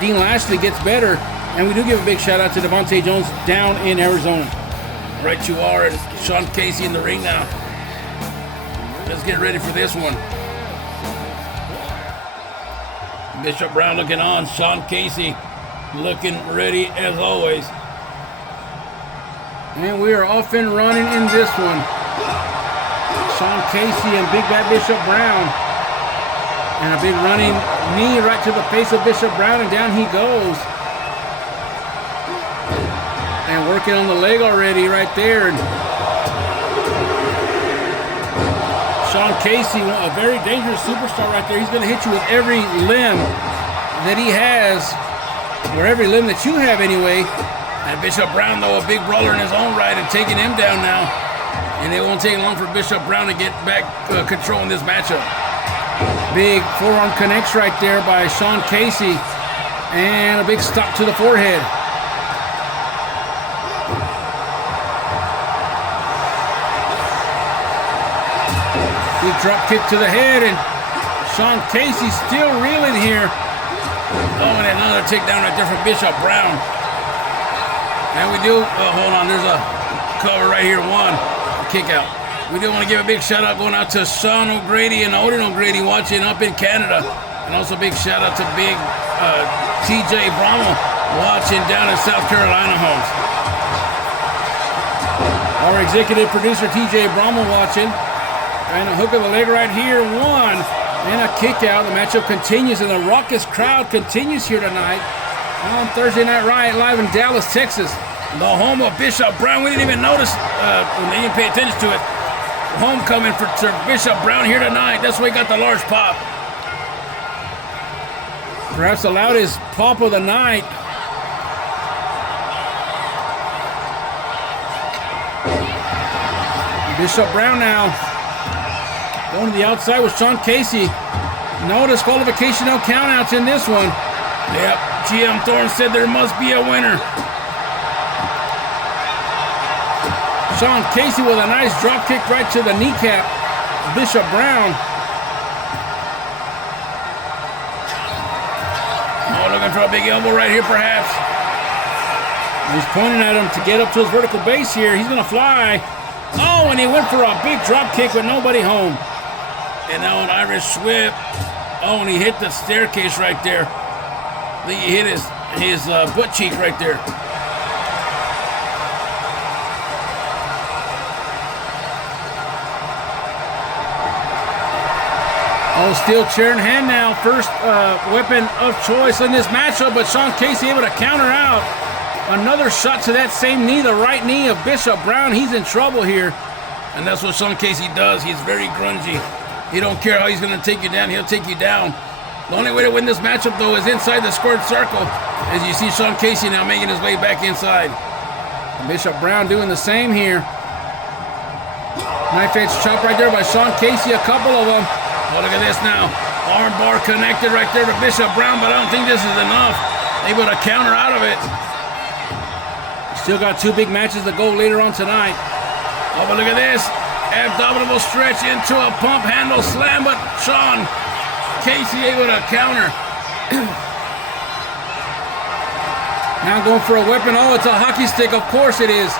Dean Lashley gets better, and we do give a big shout out to Devontae Jones down in Arizona. Right you are, and Sean Casey in the ring now. Let's get ready for this one. Bishop Brown looking on, Sean Casey looking ready as always. And we are off and running in this one. Sean Casey and Big Bad Bishop Brown. And a big running knee right to the face of Bishop Brown, and down he goes. And working on the leg already right there. And Sean Casey, a very dangerous superstar right there. He's going to hit you with every limb that he has, or every limb that you have anyway. And Bishop Brown, though, a big brawler in his own right, and taking him down now. And it won't take long for Bishop Brown to get back controlling this matchup. Big forearm connects right there by Sean Casey. And a big stop to the forehead. Big drop kick to the head, and Sean Casey still reeling here. Oh, and another takedown right there from Bishop Brown. And we do, hold on, there's a cover right here, one kick out. We do want to give a big shout out going out to Sean O'Grady and Odin O'Grady watching up in Canada. And also a big shout out to big TJ Brommel watching down in South Carolina, Holmes. Our executive producer TJ Brommel watching. And a hook of the leg right here, one. And a kick out. The matchup continues, and the raucous crowd continues here tonight on Thursday Night Riot live in Dallas, Texas. The home of Bishop Brown. We didn't even notice when they didn't pay attention to it. Homecoming for Bishop Brown here tonight. That's why he got the large pop. Perhaps the loudest pop of the night. Bishop Brown now going to the outside with Sean Casey. No disqualification, no countouts in this one. Yep, GM Thorne said there must be a winner. Sean Casey with a nice drop kick right to the kneecap. Bishop Brown. Oh, looking for a big elbow right here, perhaps. He's pointing at him to get up to his vertical base here. He's going to fly. Oh, and he went for a big drop kick with nobody home. And now an Irish whip. Oh, and he hit the staircase right there. I think he hit his butt cheek right there. Oh, steel chair in hand now. First weapon of choice in this matchup, but Sean Casey able to counter out. Another shot to that same knee, the right knee of Bishop Brown. He's in trouble here. And that's what Sean Casey does. He's very grungy. He don't care how he's going to take you down. He'll take you down. The only way to win this matchup, though, is inside the squared circle. As you see Sean Casey now making his way back inside. Bishop Brown doing the same here. Knife edge chop right there by Sean Casey, a couple of them. Oh, look at this now. Arm bar connected right there to Bishop Brown, but I don't think this is enough. Able to counter out of it. Still got 2 big matches to go later on tonight. Oh, but look at this. Abdominal stretch into a pump handle slam, but Sean Casey able to counter. Now going for a weapon. Oh, it's a hockey stick. Of course it is.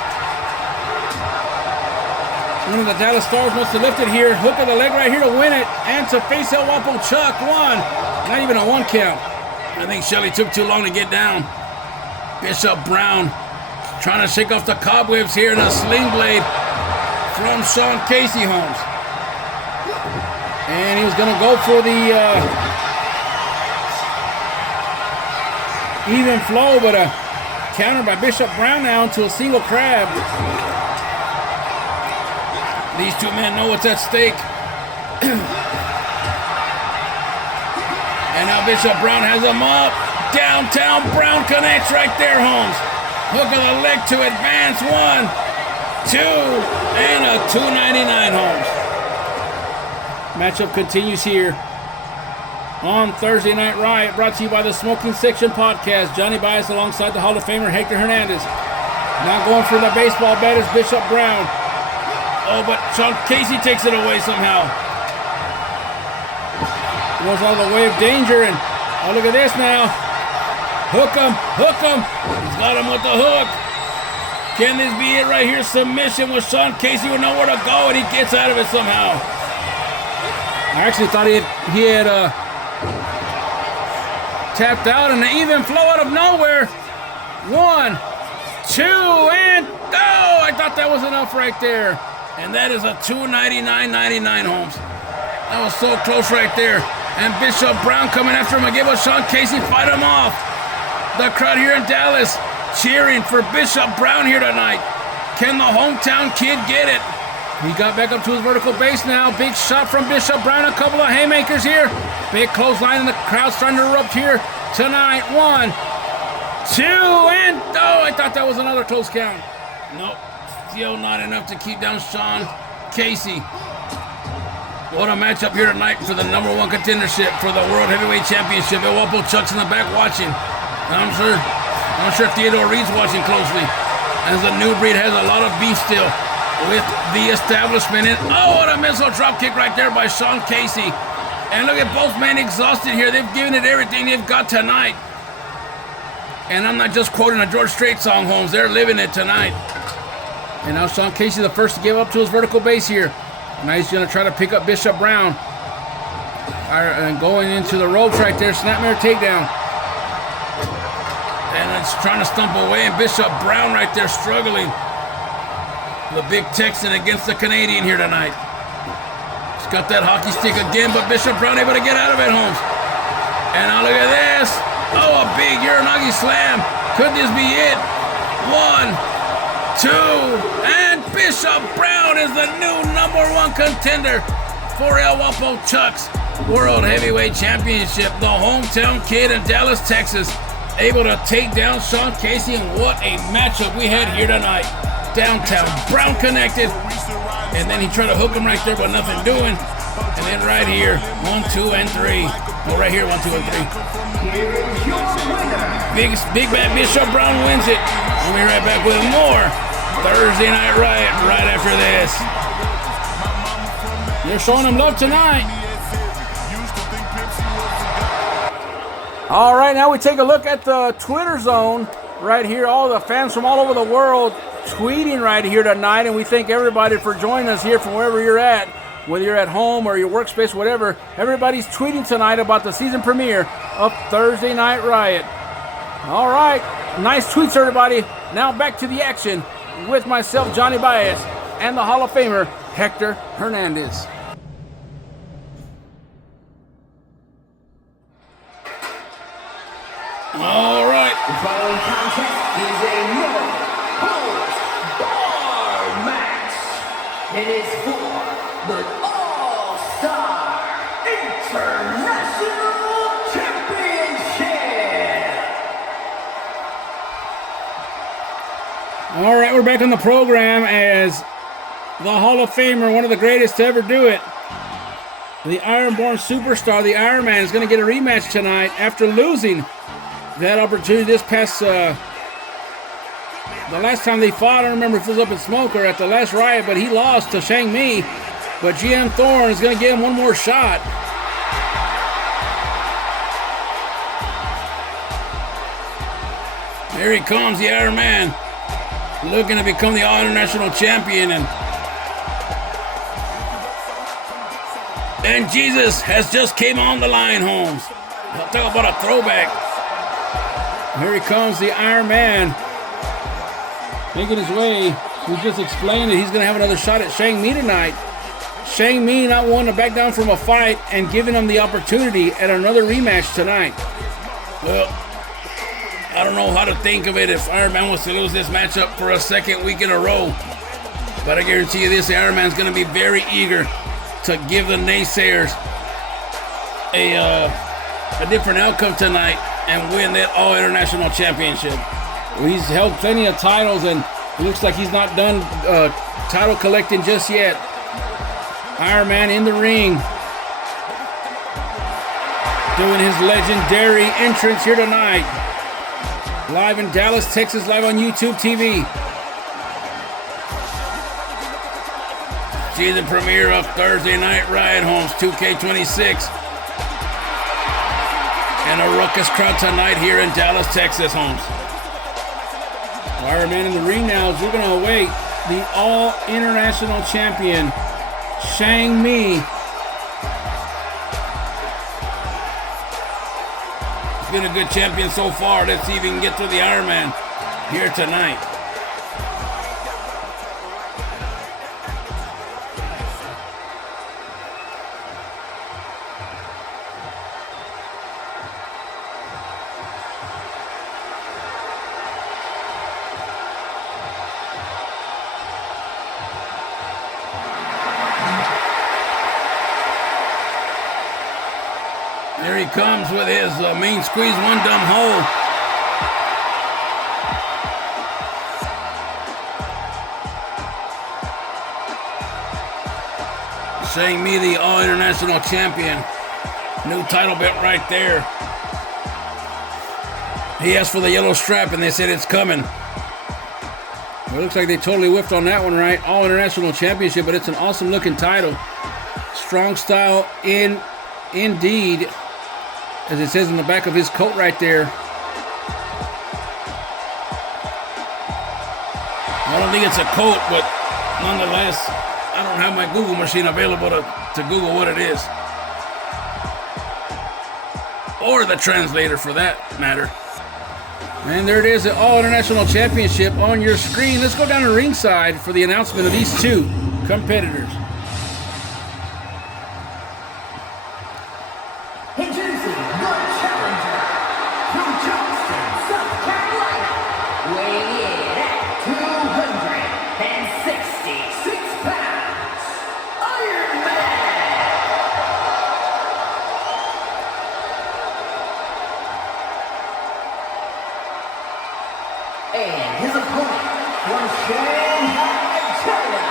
One of the Dallas Stars wants to lift it here. Hook of the leg right here to win it. And to face El Guapo Chuck. 1. Not even a 1 count. I think Shelly took too long to get down. Bishop Brown trying to shake off the cobwebs here in a sling blade from Sean Casey, Holmes. And he was going to go for the even flow, but a counter by Bishop Brown now into a single crab. These 2 men know what's at stake. And now Bishop Brown has him up. Downtown Brown connects right there, Holmes. Hook of the leg to advance. 1, 2, and a 299, Holmes. Matchup continues here on Thursday Night Riot, brought to you by the Smoking Section Podcast. Johnny Bias alongside the Hall of Famer Hector Hernandez. Now going for the baseball bat is Bishop Brown. Oh, but Sean Casey takes it away somehow. Goes out of the way of danger, and oh, look at this now. Hook him, hook him. He's got him with the hook. Can this be it right here? Submission with Sean Casey with nowhere to go, and he gets out of it somehow. I actually thought he had tapped out, and an even flow out of nowhere. 1, 2, and oh! I thought that was enough right there. And that is a 299.99, Holmes. That was so close right there. And Bishop Brown coming after him again, but Sean Casey fight him off. The crowd here in Dallas cheering for Bishop Brown here tonight. Can the hometown kid get it? He got back up to his vertical base now. Big shot from Bishop Brown. A couple of haymakers here. Big clothesline, and the crowd's starting to erupt here tonight. 1, 2, and oh, I thought that was another close count. Nope. Still not enough to keep down Sean Casey. What a matchup here tonight for the #1 contendership for the World Heavyweight Championship. El Guapo Chuck's in the back watching. And I'm sure Theodore Reed's watching closely, as the new breed has a lot of beef still with the establishment. And oh, what a missile drop kick right there by Sean Casey. And look at both men exhausted here. They've given it everything they've got tonight. And I'm not just quoting a George Strait song, Holmes. They're living it tonight. And now Sean Casey, the first to give up to his vertical base here. Now he's going to try to pick up Bishop Brown. And going into the ropes right there. Snapmare takedown. And it's trying to stump away. And Bishop Brown right there struggling. The big Texan against the Canadian here tonight. He's got that hockey stick again, but Bishop Brown able to get out of it, Holmes. And now look at this. Oh, a big Uranagi slam. Could this be it? 1, 2, and Bishop Brown is the new #1 contender for El Guapo Chuck's World Heavyweight Championship. The hometown kid in Dallas, Texas, able to take down Sean Casey, and what a matchup we had here tonight. Downtown Brown connected, and then he tried to hook him right there, but nothing doing. And then right here, 1, 2, and 3. Oh, right here, 1, 2, and 3. Big Bad Bishop Brown wins it. We'll be right back with more Thursday Night Riot right after this. They're showing him love tonight. All right, now we take a look at the Twitter zone right here. All the fans from all over the world tweeting right here tonight, and we thank everybody for joining us here from wherever you're at, whether you're at home or your workspace, whatever. Everybody's tweeting tonight about the season premiere of Thursday Night Riot. All right, nice tweets, everybody. Now back to the action with myself, Johnny Bias, and the Hall of Famer, Hector Hernandez. All right. The following contest is a no-holds bar match. It is for the All-Star International Championship. All right, we're we're back on the program as the Hall of Famer, one of the greatest to ever do it, the Ironborn superstar, the Iron Man, is going to get a rematch tonight after losing that opportunity this past, the last time they fought. I don't remember if it was up in Smoke or at the last Riot, but he lost to Shang Mi. But GM Thorne is going to give him one more shot. Here he comes, the Iron Man, looking to become the All-International Champion. And Jesus has just came on the line, Holmes. I'll talk about a throwback. Here he comes, the Iron Man, making his way. We just explained that he's going to have another shot at Shang Mi tonight. Shang Mi not wanting to back down from a fight and giving him the opportunity at another rematch tonight. Well, I don't know how to think of it if Iron Man wants to lose this matchup for a second week in a row. But I guarantee you this, the Iron Man's going to be very eager to give the naysayers a different outcome tonight and win that All-International Championship. Well, he's held plenty of titles, and it looks like he's not done title collecting just yet. Iron Man in the ring, doing his legendary entrance here tonight. Live in Dallas, Texas, live on YouTube TV. Season premiere of Thursday Night Riot, Holmes, 2K26. And a ruckus crowd tonight here in Dallas, Texas, Holmes. Iron Man in the ring now as we're going to await the All-International Champion, Shang Mi. He's been a good champion so far. Let's see if he can get through the Iron Man here tonight. There he comes with his main squeeze, one dumb hole. Shang Mi, the All-International Champion. New title belt right there. He asked for the yellow strap and they said it's coming. Well, it looks like they totally whiffed on that one, right? All-International Championship, but it's an awesome looking title. Strong style indeed. As it says in the back of his coat right there. I don't think it's a coat, but nonetheless, I don't have my Google machine available to Google what it is. Or the translator for that matter. And there it is, the All-International Championship on your screen. Let's go down to ringside for the announcement of these two competitors. Introducing the challenger from Charleston, South Carolina, weighing in at 266 pounds, Iron Man. And his opponent from Shanghai, China,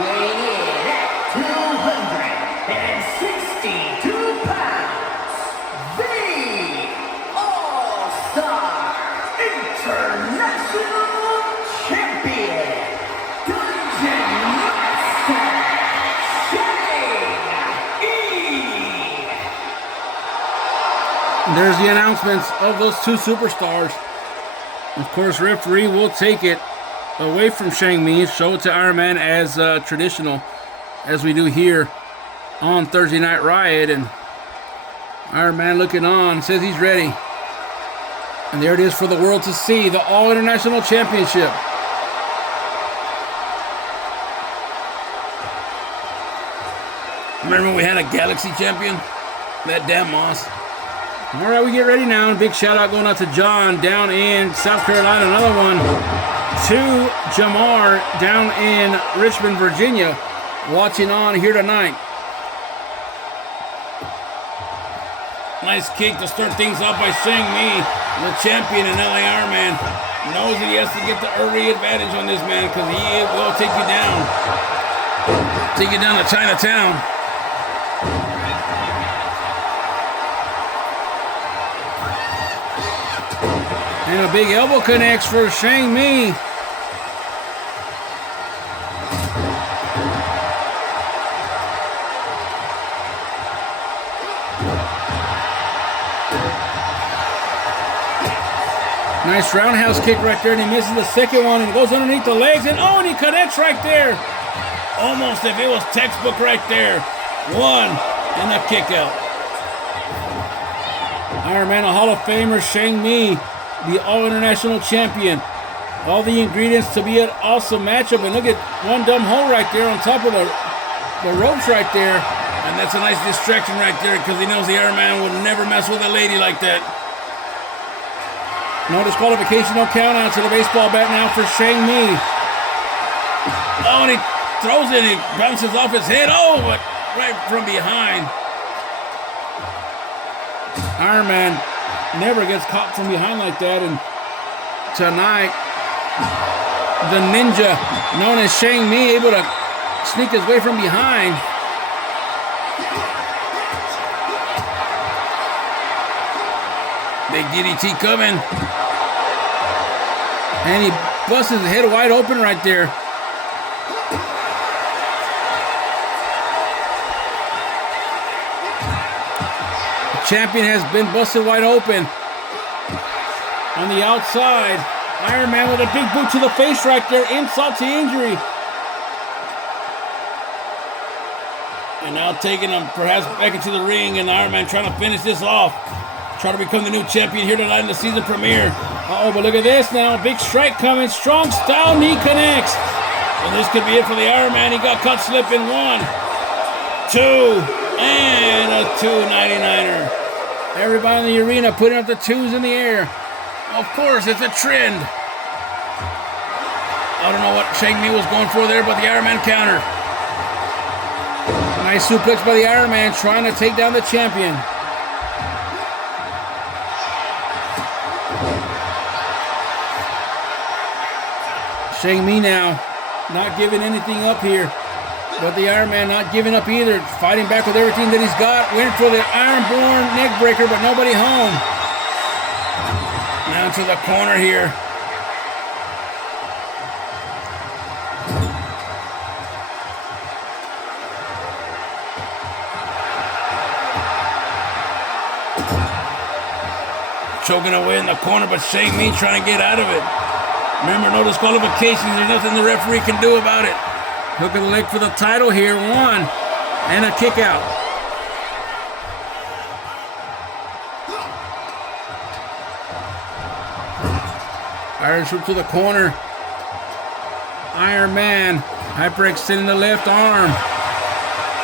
weighing in at 262 pounds, the All-Star International Champion, Dungeon Master, Shang-E. There's the announcements of those two superstars. Of course, referee will take it away from Shang Mi, show it to Iron Man as traditional, as we do here on Thursday Night Riot. And Iron Man looking on, says he's ready. And there it is for the world to see, the All-International Championship. Remember we had a Galaxy champion? That damn Moss. All right, we get ready now. And big shout out going out to John down in South Carolina. Another one to Jamar down in Richmond, Virginia, watching on here tonight. Nice kick to start things off by Shang Mi, the champion in LA Ironman. Knows that he has to get the early advantage on this man because he will take you down. Take you down to Chinatown. And a big elbow connects for Shang Mi. Nice roundhouse kick right there, and he misses the second one, and goes underneath the legs, and oh, and he connects right there. Almost if it was textbook right there. One, and a kick out. Iron Man, a Hall of Famer, Shang Mi, the All-International Champion. All the ingredients to be an awesome matchup, and look at one dumb hole right there on top of the ropes right there. And that's a nice distraction right there, because he knows the Iron Man would never mess with a lady like that. No disqualification, no count out to the baseball bat now for Shang Mi. Oh, and he throws it, he bounces off his head. Oh, but right from behind. Iron Man never gets caught from behind like that. And tonight, the ninja known as Shang Mi able to sneak his way from behind. Big DDT coming. And he busts his head wide open right there. The champion has been busted wide open. On the outside, Iron Man with a big boot to the face right there. Insult to injury. And now taking him perhaps back into the ring, and Iron Man trying to finish this off. Trying to become the new champion here tonight in the season premiere. Uh-oh, but look at this now. Big strike coming. Strong style knee connects. And this could be it for the Iron Man. He got caught slipping. 1, 2, and a 299er. Everybody in the arena putting up the twos in the air. Of course, it's a trend. I don't know what Shang Mi was going for there, but the Iron Man counter. Nice suplex by the Iron Man trying to take down the champion. Shang Mi now, not giving anything up here. But the Iron Man not giving up either. Fighting back with everything that he's got. Went for the Ironborn neck breaker, but nobody home. Now to the corner here. Choking away in the corner, but Shang Mi trying to get out of it. Remember, no disqualifications. There's nothing the referee can do about it. Hook of the leg for the title here. 1, and a kick out. Iron Swoop to the corner. Iron Man hyperextending the left arm.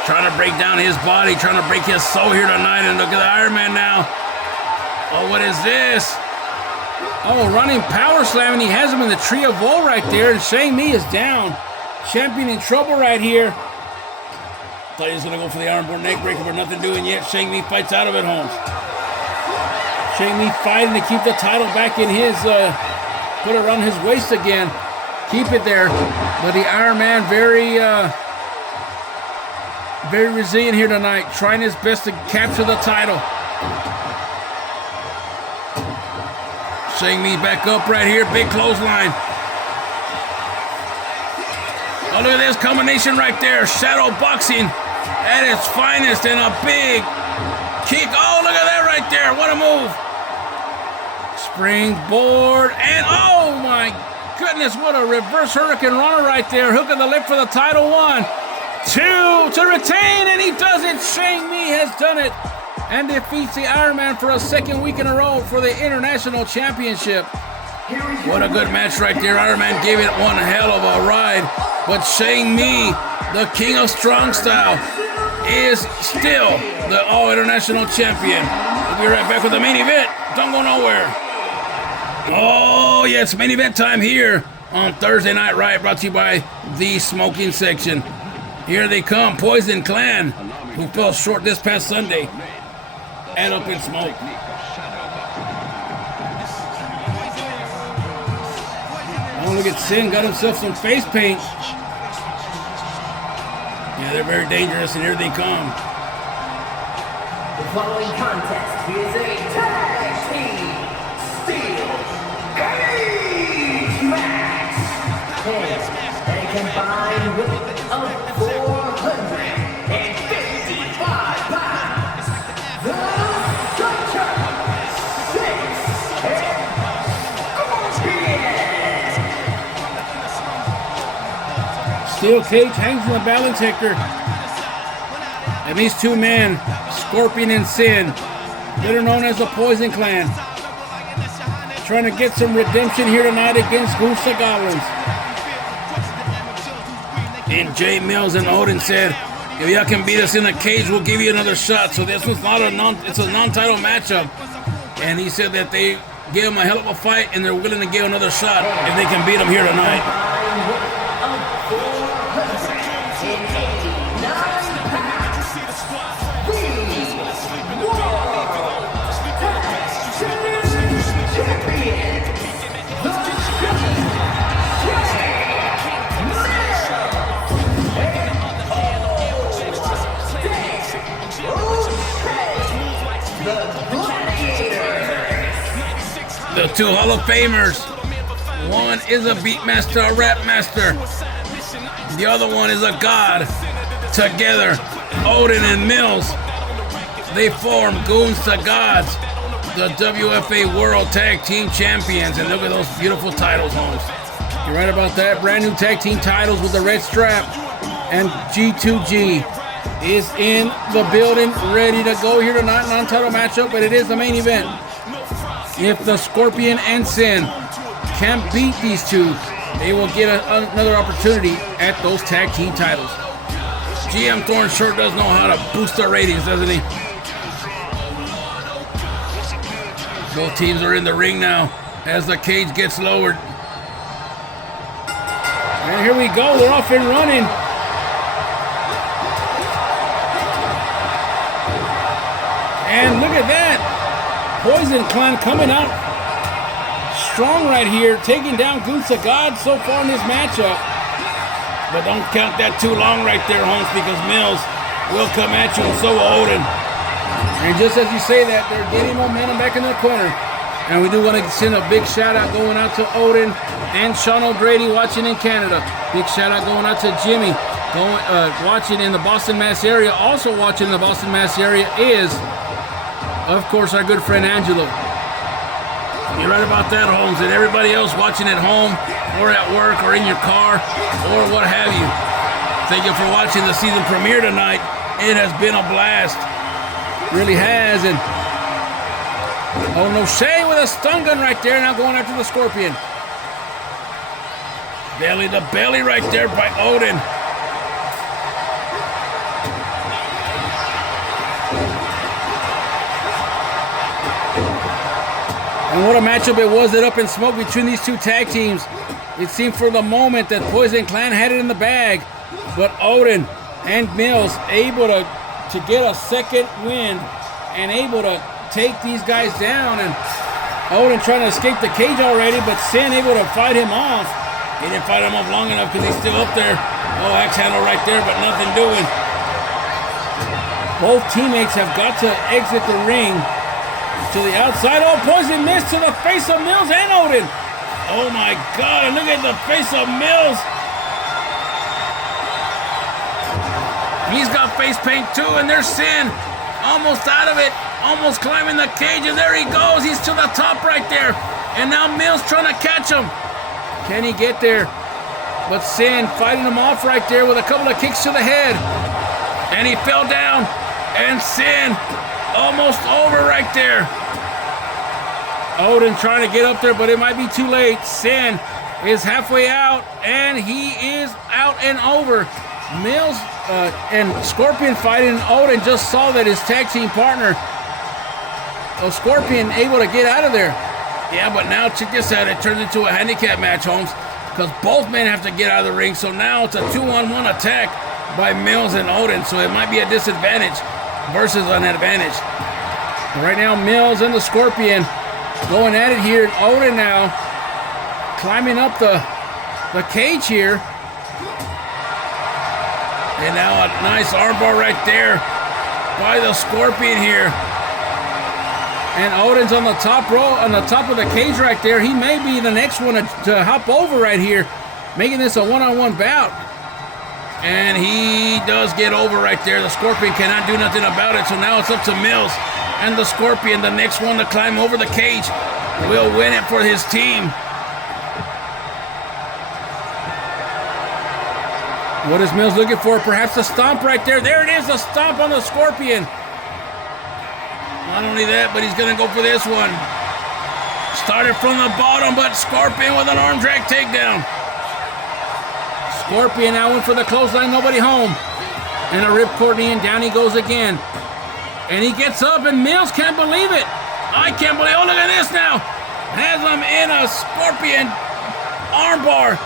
Trying to break down his body, trying to break his soul here tonight. And look at the Iron Man now. Oh, what is this? Oh, running power slam, and he has him in the tree of woe right there. And Shang Mi is down. Champion in trouble right here. Thought he was going to go for the Ironborn neck breaker, but nothing doing yet. Shang Mi fights out of it, Holmes. Shang Mi fighting to keep the title back in his, put it around his waist again. Keep it there. But the Iron Man very resilient here tonight, trying his best to capture the title. Shang Mi back up right here, big clothesline. Oh, look at this combination right there. Shadow boxing at its finest, and a big kick. Oh, look at that right there. What a move. Springboard, and oh my goodness, what a reverse Hurricane Runner right there. Hook of the lip for the title. 1, 2 to retain, and he does it. Shang Mi has done it and defeats the Iron Man for a second week in a row for the International Championship. What a good match right there. Iron Man gave it one hell of a ride. But Shang Mi, the king of strong style, is still the All-International Champion. We'll be right back with the main event. Don't go nowhere. Oh, yes, main event time here on Thursday Night Riot, brought to you by The Smoking Section. Here they come, Poison Clan, who fell short this past Sunday. and up in smoke. Oh, look at Sin, got himself some face paint. Yeah, they're very dangerous, and here they come. The following contest is a tag team steel cage match. And a combined weight of 455 pounds. The Striker, Steel cage hangs in the balance, Hector. And these two men, Scorpion and Sin, that are known as the Poison Clan, trying to get some redemption here tonight against Gusta Goblins. And Jay Mills and Odin said, if y'all can beat us in a cage, we'll give you another shot. So this one's not it's a non-title matchup. And he said that they gave him a hell of a fight and they're willing to give another shot if they can beat him here tonight. The two Hall of Famers. One is a beat master, a rap master. The other one is a god. Together, Odin and Mills, they form Goons to Gods, the WFA World Tag Team Champions. And look at those beautiful titles, Holmes. You're right about that. Brand new tag team titles with the red strap. And G2G is in the building, ready to go here tonight. Non-title matchup, but it is the main event. If the Scorpion and Sin can beat these two, they will get another opportunity at those tag team titles. GM Thorne sure does know how to boost their ratings, doesn't he? Both teams are in the ring now as the cage gets lowered. And here we go, they're off and running. And look at that. Poison Clan coming out strong right here, taking down Goons to God so far in this matchup. But don't count that too long right there, Holmes, because Mills will come at you, and so will Odin. And just as you say that, they're getting momentum back in the corner. And we do want to send a big shout out going out to Odin and Sean O'Grady watching in Canada. Big shout out going out to Jimmy watching in the Boston, Mass area. Also watching in the Boston, Mass area is, of course, our good friend Angelo. You're right about that, Holmes. And everybody else watching at home or at work or in your car or what have you, thank you for watching the season premiere tonight. It has been a blast. Really has. And oh no, Shay with a stun gun right there, now going after the Scorpion. Belly to belly right there by Odin. And what a matchup it was, that up in smoke between these two tag teams. It seemed for the moment that Poison Clan had it in the bag, but Odin and Mills able to get a second win and able to take these guys down. And Odin trying to escape the cage already, but Sin able to fight him off. He didn't fight him off long enough because he's still up there. Oh, axe handle right there, but nothing doing. Both teammates have got to exit the ring to the outside. Oh, Poison missed to the face of Mills and Odin. Oh my God, and look at the face of Mills. He's got face paint too, and there's Sin. Almost out of it, almost climbing the cage, and there he goes. He's to the top right there. And now Mills trying to catch him. Can he get there? But Sin fighting him off right there with a couple of kicks to the head. And he fell down. And Sin almost over right there. Odin trying to get up there, but it might be too late. Sin is halfway out, and he is out and over. Mills and Scorpion fighting. Odin just saw that his tag team partner, Scorpion, able to get out of there. Yeah, but now check this out. It turns into a handicap match, Holmes, because both men have to get out of the ring. So now it's a 2-on-1 attack by Mills and Odin. So it might be a disadvantage versus an advantage. Right now, Mills and the Scorpion going at it here. Odin now climbing up the cage here. And now a nice armbar right there by the Scorpion here. And Odin's on the top row, on the top of the cage right there. He may be the next one to hop over right here, making this a one-on-one bout. And he does get over right there. The Scorpion cannot do nothing about it. So now it's up to Mills and the Scorpion, the next one to climb over the cage, will win it for his team. What is Mills looking for? Perhaps a stomp right there. There it is, a stomp on the Scorpion. Not only that, but he's going to go for this one. Started from the bottom, but Scorpion with an arm drag takedown. Scorpion now went for the clothesline, nobody home. And a ripcord knee, and down he goes again. And he gets up, and Mills can't believe it. I can't believe it. Oh, look at this now. Has him in a Scorpion armbar.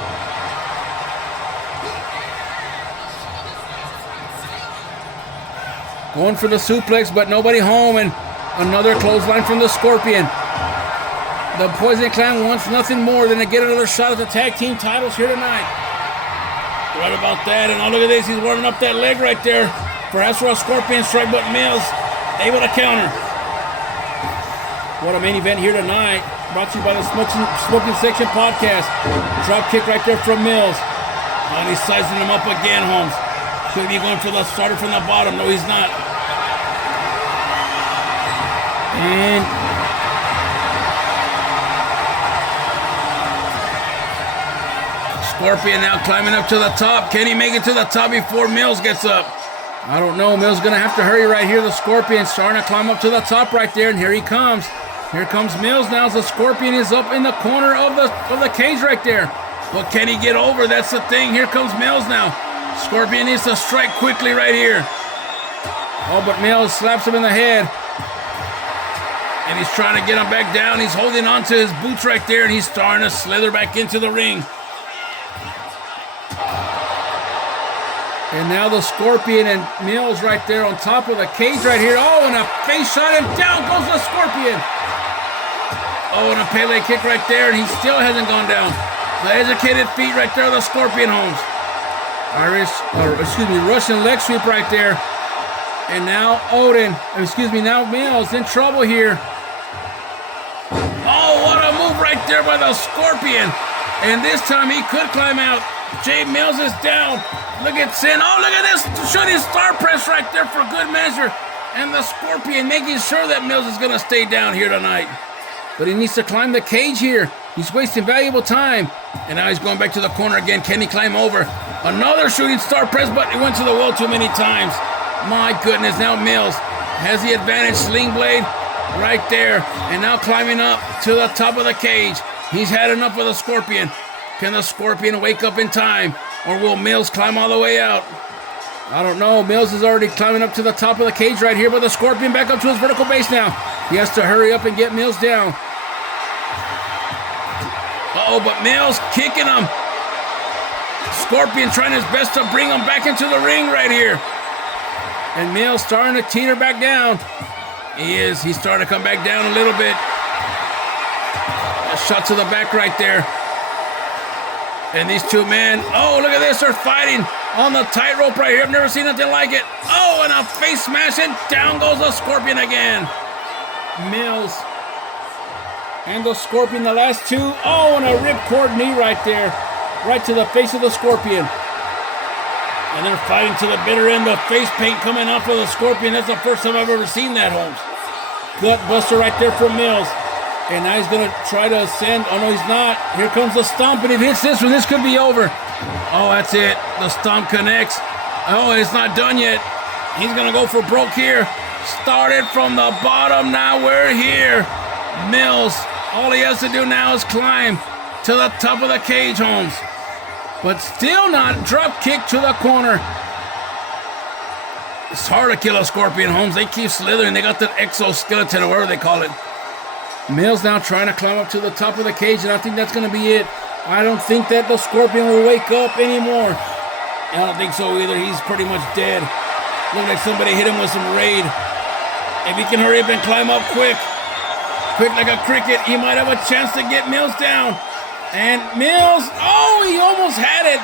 Going for the suplex, but nobody home, and another clothesline from the Scorpion. The Poison Clan wants nothing more than to get another shot at the tag team titles here tonight. Right about that, and oh, look at this. He's warming up that leg right there. Perhaps for a Scorpion strike, but Mills able to counter. What a main event here tonight. Brought to you by the Smoking Section Podcast. Drop kick right there from Mills. And he's sizing him up again, Holmes. Could be going for the starter from the bottom. No, he's not. And Scorpion now climbing up to the top. Can he make it to the top before Mills gets up? I don't know. Mills going to have to hurry right here. The Scorpion starting to climb up to the top right there, and here he comes. Here comes Mills now as the Scorpion is up in the corner of the cage right there. But can he get over? That's the thing. Here comes Mills now. Scorpion needs to strike quickly right here. Oh, but Mills slaps him in the head. And he's trying to get him back down. He's holding on to his boots right there, and he's starting to slither back into the ring. And now the Scorpion and Mills right there on top of the cage right here. Oh, and a face shot, and down goes the Scorpion. Oh, and a Pele kick right there, and he still hasn't gone down. The educated feet right there, the Scorpion, Holmes. Russian leg sweep right there. And now now Mills in trouble here. Oh, what a move right there by the Scorpion. And this time he could climb out. Jay Mills is down. Look at Sin. Oh, look at this. Shooting star press right there for good measure. And the Scorpion making sure that Mills is going to stay down here tonight. But he needs to climb the cage here. He's wasting valuable time. And now he's going back to the corner again. Can he climb over? Another shooting star press, but he went to the wall too many times. My goodness, now Mills has the advantage. Sling blade right there. And now climbing up to the top of the cage. He's had enough of the Scorpion. Can the Scorpion wake up in time? Or will Mills climb all the way out? I don't know. Mills is already climbing up to the top of the cage right here, but the Scorpion back up to his vertical base now. He has to hurry up and get Mills down. Uh-oh, but Mills kicking him. Scorpion trying his best to bring him back into the ring right here. And Mills starting to teeter back down. He is. He's starting to come back down a little bit. A shot to the back right there. And these two men, oh, look at this. They're fighting on the tightrope right here. I've never seen nothing like it. Oh, and a face smash, and down goes the Scorpion again. Mills and the Scorpion, the last two. Oh, and a ripcord knee right there. Right to the face of the Scorpion. And they're fighting to the bitter end. The face paint coming off of the Scorpion. That's the first time I've ever seen that, Holmes. Gut buster right there from Mills. And now he's going to try to ascend. Oh, no, he's not. Here comes the stomp, and if he hits this one, this could be over. Oh, that's it. The stomp connects. Oh, it's not done yet. He's going to go for broke here. Started from the bottom. Now we're here. Mills, all he has to do now is climb to the top of the cage, Holmes. But still not. Drop kick to the corner. It's hard to kill a Scorpion, Holmes. They keep slithering. They got the exoskeleton or whatever they call it. Mills now trying to climb up to the top of the cage, and I think that's going to be it. I don't think that the Scorpion will wake up anymore. I don't think so either. He's pretty much dead. Looked like somebody hit him with some Raid. If he can hurry up and climb up quick like a cricket, he might have a chance to get Mills down. And Mills, oh, he almost had it.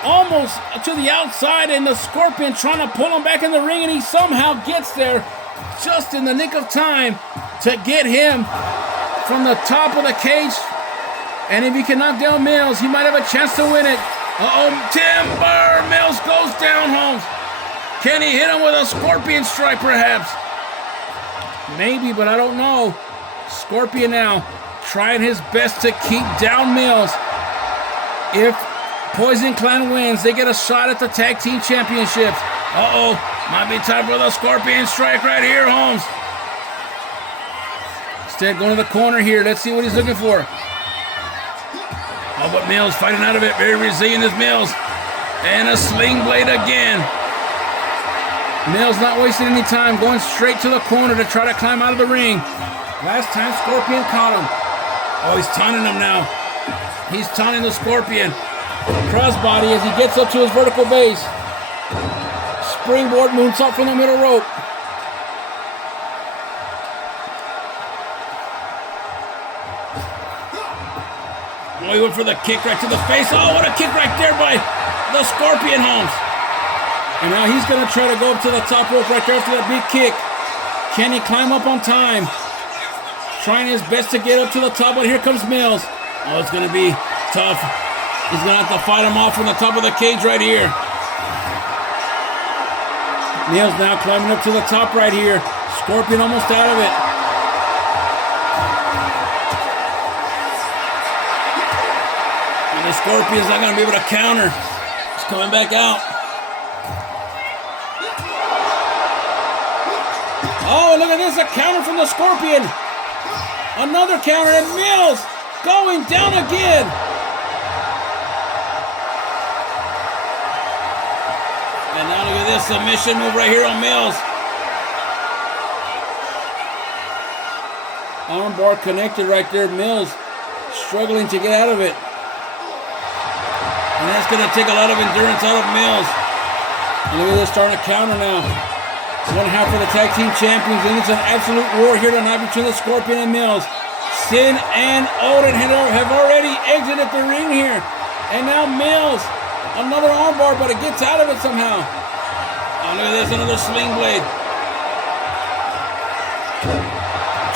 Almost to the outside, and the Scorpion trying to pull him back in the ring, and he somehow gets there just in the nick of time to get him from the top of the cage. And if he can knock down Mills, he might have a chance to win it. Uh-oh, timber! Mills goes down, Holmes. Can he hit him with a Scorpion strike, perhaps? Maybe, but I don't know. Scorpion now trying his best to keep down Mills. If Poison Clan wins, they get a shot at the Tag Team Championships. Uh-oh, might be time for the Scorpion strike right here, Holmes. Instead, going to the corner here. Let's see what he's looking for. Oh, but Mills fighting out of it. Very resilient is Mills. And a sling blade again. Mills not wasting any time, going straight to the corner to try to climb out of the ring. Last time, Scorpion caught him. Oh, he's taunting him now. He's taunting the Scorpion. Crossbody as he gets up to his vertical base. Springboard moonsault from the middle rope. Oh, he went for the kick right to the face. Oh, what a kick right there by the Scorpion, Holmes. And now he's going to try to go up to the top rope right there after that big kick. Can he climb up on time? Trying his best to get up to the top, but here comes Mills. Oh, it's going to be tough. He's going to have to fight him off from the top of the cage right here. Mills now climbing up to the top right here. Scorpion almost out of it. And the Scorpion's not going to be able to counter. He's coming back out. Oh, look at this, a counter from the Scorpion. Another counter, and Mills going down again. And now look at this submission move right here on Mills. Armbar connected right there. Mills struggling to get out of it. And that's going to take a lot of endurance out of Mills. And look at this, starting to counter now. One half for the Tag Team Champions, and it's an absolute war here tonight between the Scorpion and Mills. Sin and Odin have already exited the ring here. And now Mills, another armbar, but it gets out of it somehow. Oh, look at this, another sling blade.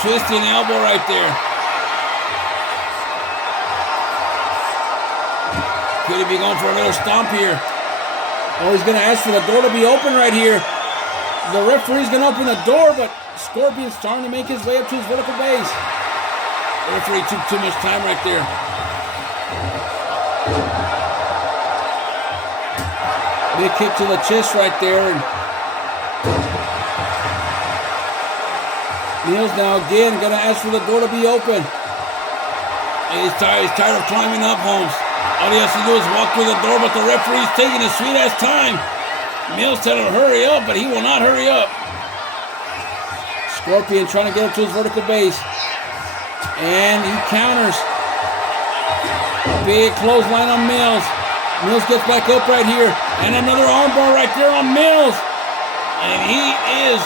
Twisting the elbow right there. Could he be going for another stomp here? Oh, he's going to ask for the door to be open right here. The referee's going to open the door, but Scorpion's starting to make his way up to his vertical base. The referee took too much time right there. Big kick to the chest right there. And Mills now again going to ask for the door to be open. He's tired of climbing up, Holmes. All he has to do is walk through the door, but the referee's taking his sweet-ass time. Mills telling him to hurry up, but he will not hurry up. Scorpion trying to get up to his vertical base. And he counters. Big clothesline on Mills. Mills gets back up right here. And another armbar right there on Mills. And he's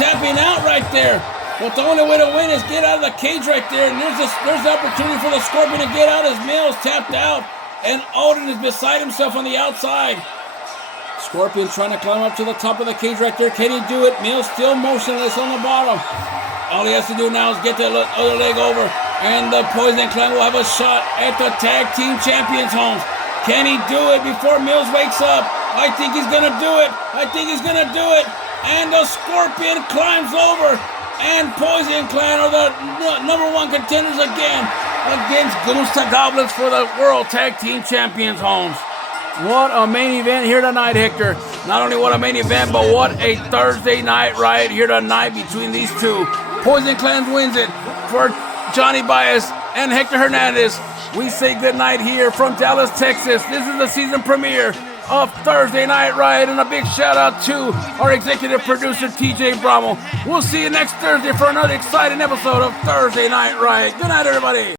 tapping out right there. But the only way to win is get out of the cage right there. And there's the opportunity for the Scorpion to get out as Mills tapped out. And Odin is beside himself on the outside. Scorpion trying to climb up to the top of the cage right there. Can he do it? Mills still motionless on the bottom. All he has to do now is get the other leg over. And the Poison Clan will have a shot at the Tag Team Champions, Holmes. Can he do it before Mills wakes up? I think he's going to do it. I think he's going to do it. And the Scorpion climbs over. And Poison Clan are the number one contenders again against Goons to Goblins for the World Tag Team Champions, Holmes. What a main event here tonight, Hector. Not only what a main event, but what a Thursday night riot here tonight between these two. Poison Clan wins it for Johnny Baez and Hector Hernandez. We say goodnight here from Dallas, Texas. This is the season premiere of Thursday Night Riot, and a big shout out to our executive producer, TJ Bramo. We'll see you next Thursday for another exciting episode of Thursday Night Riot. Good night, everybody.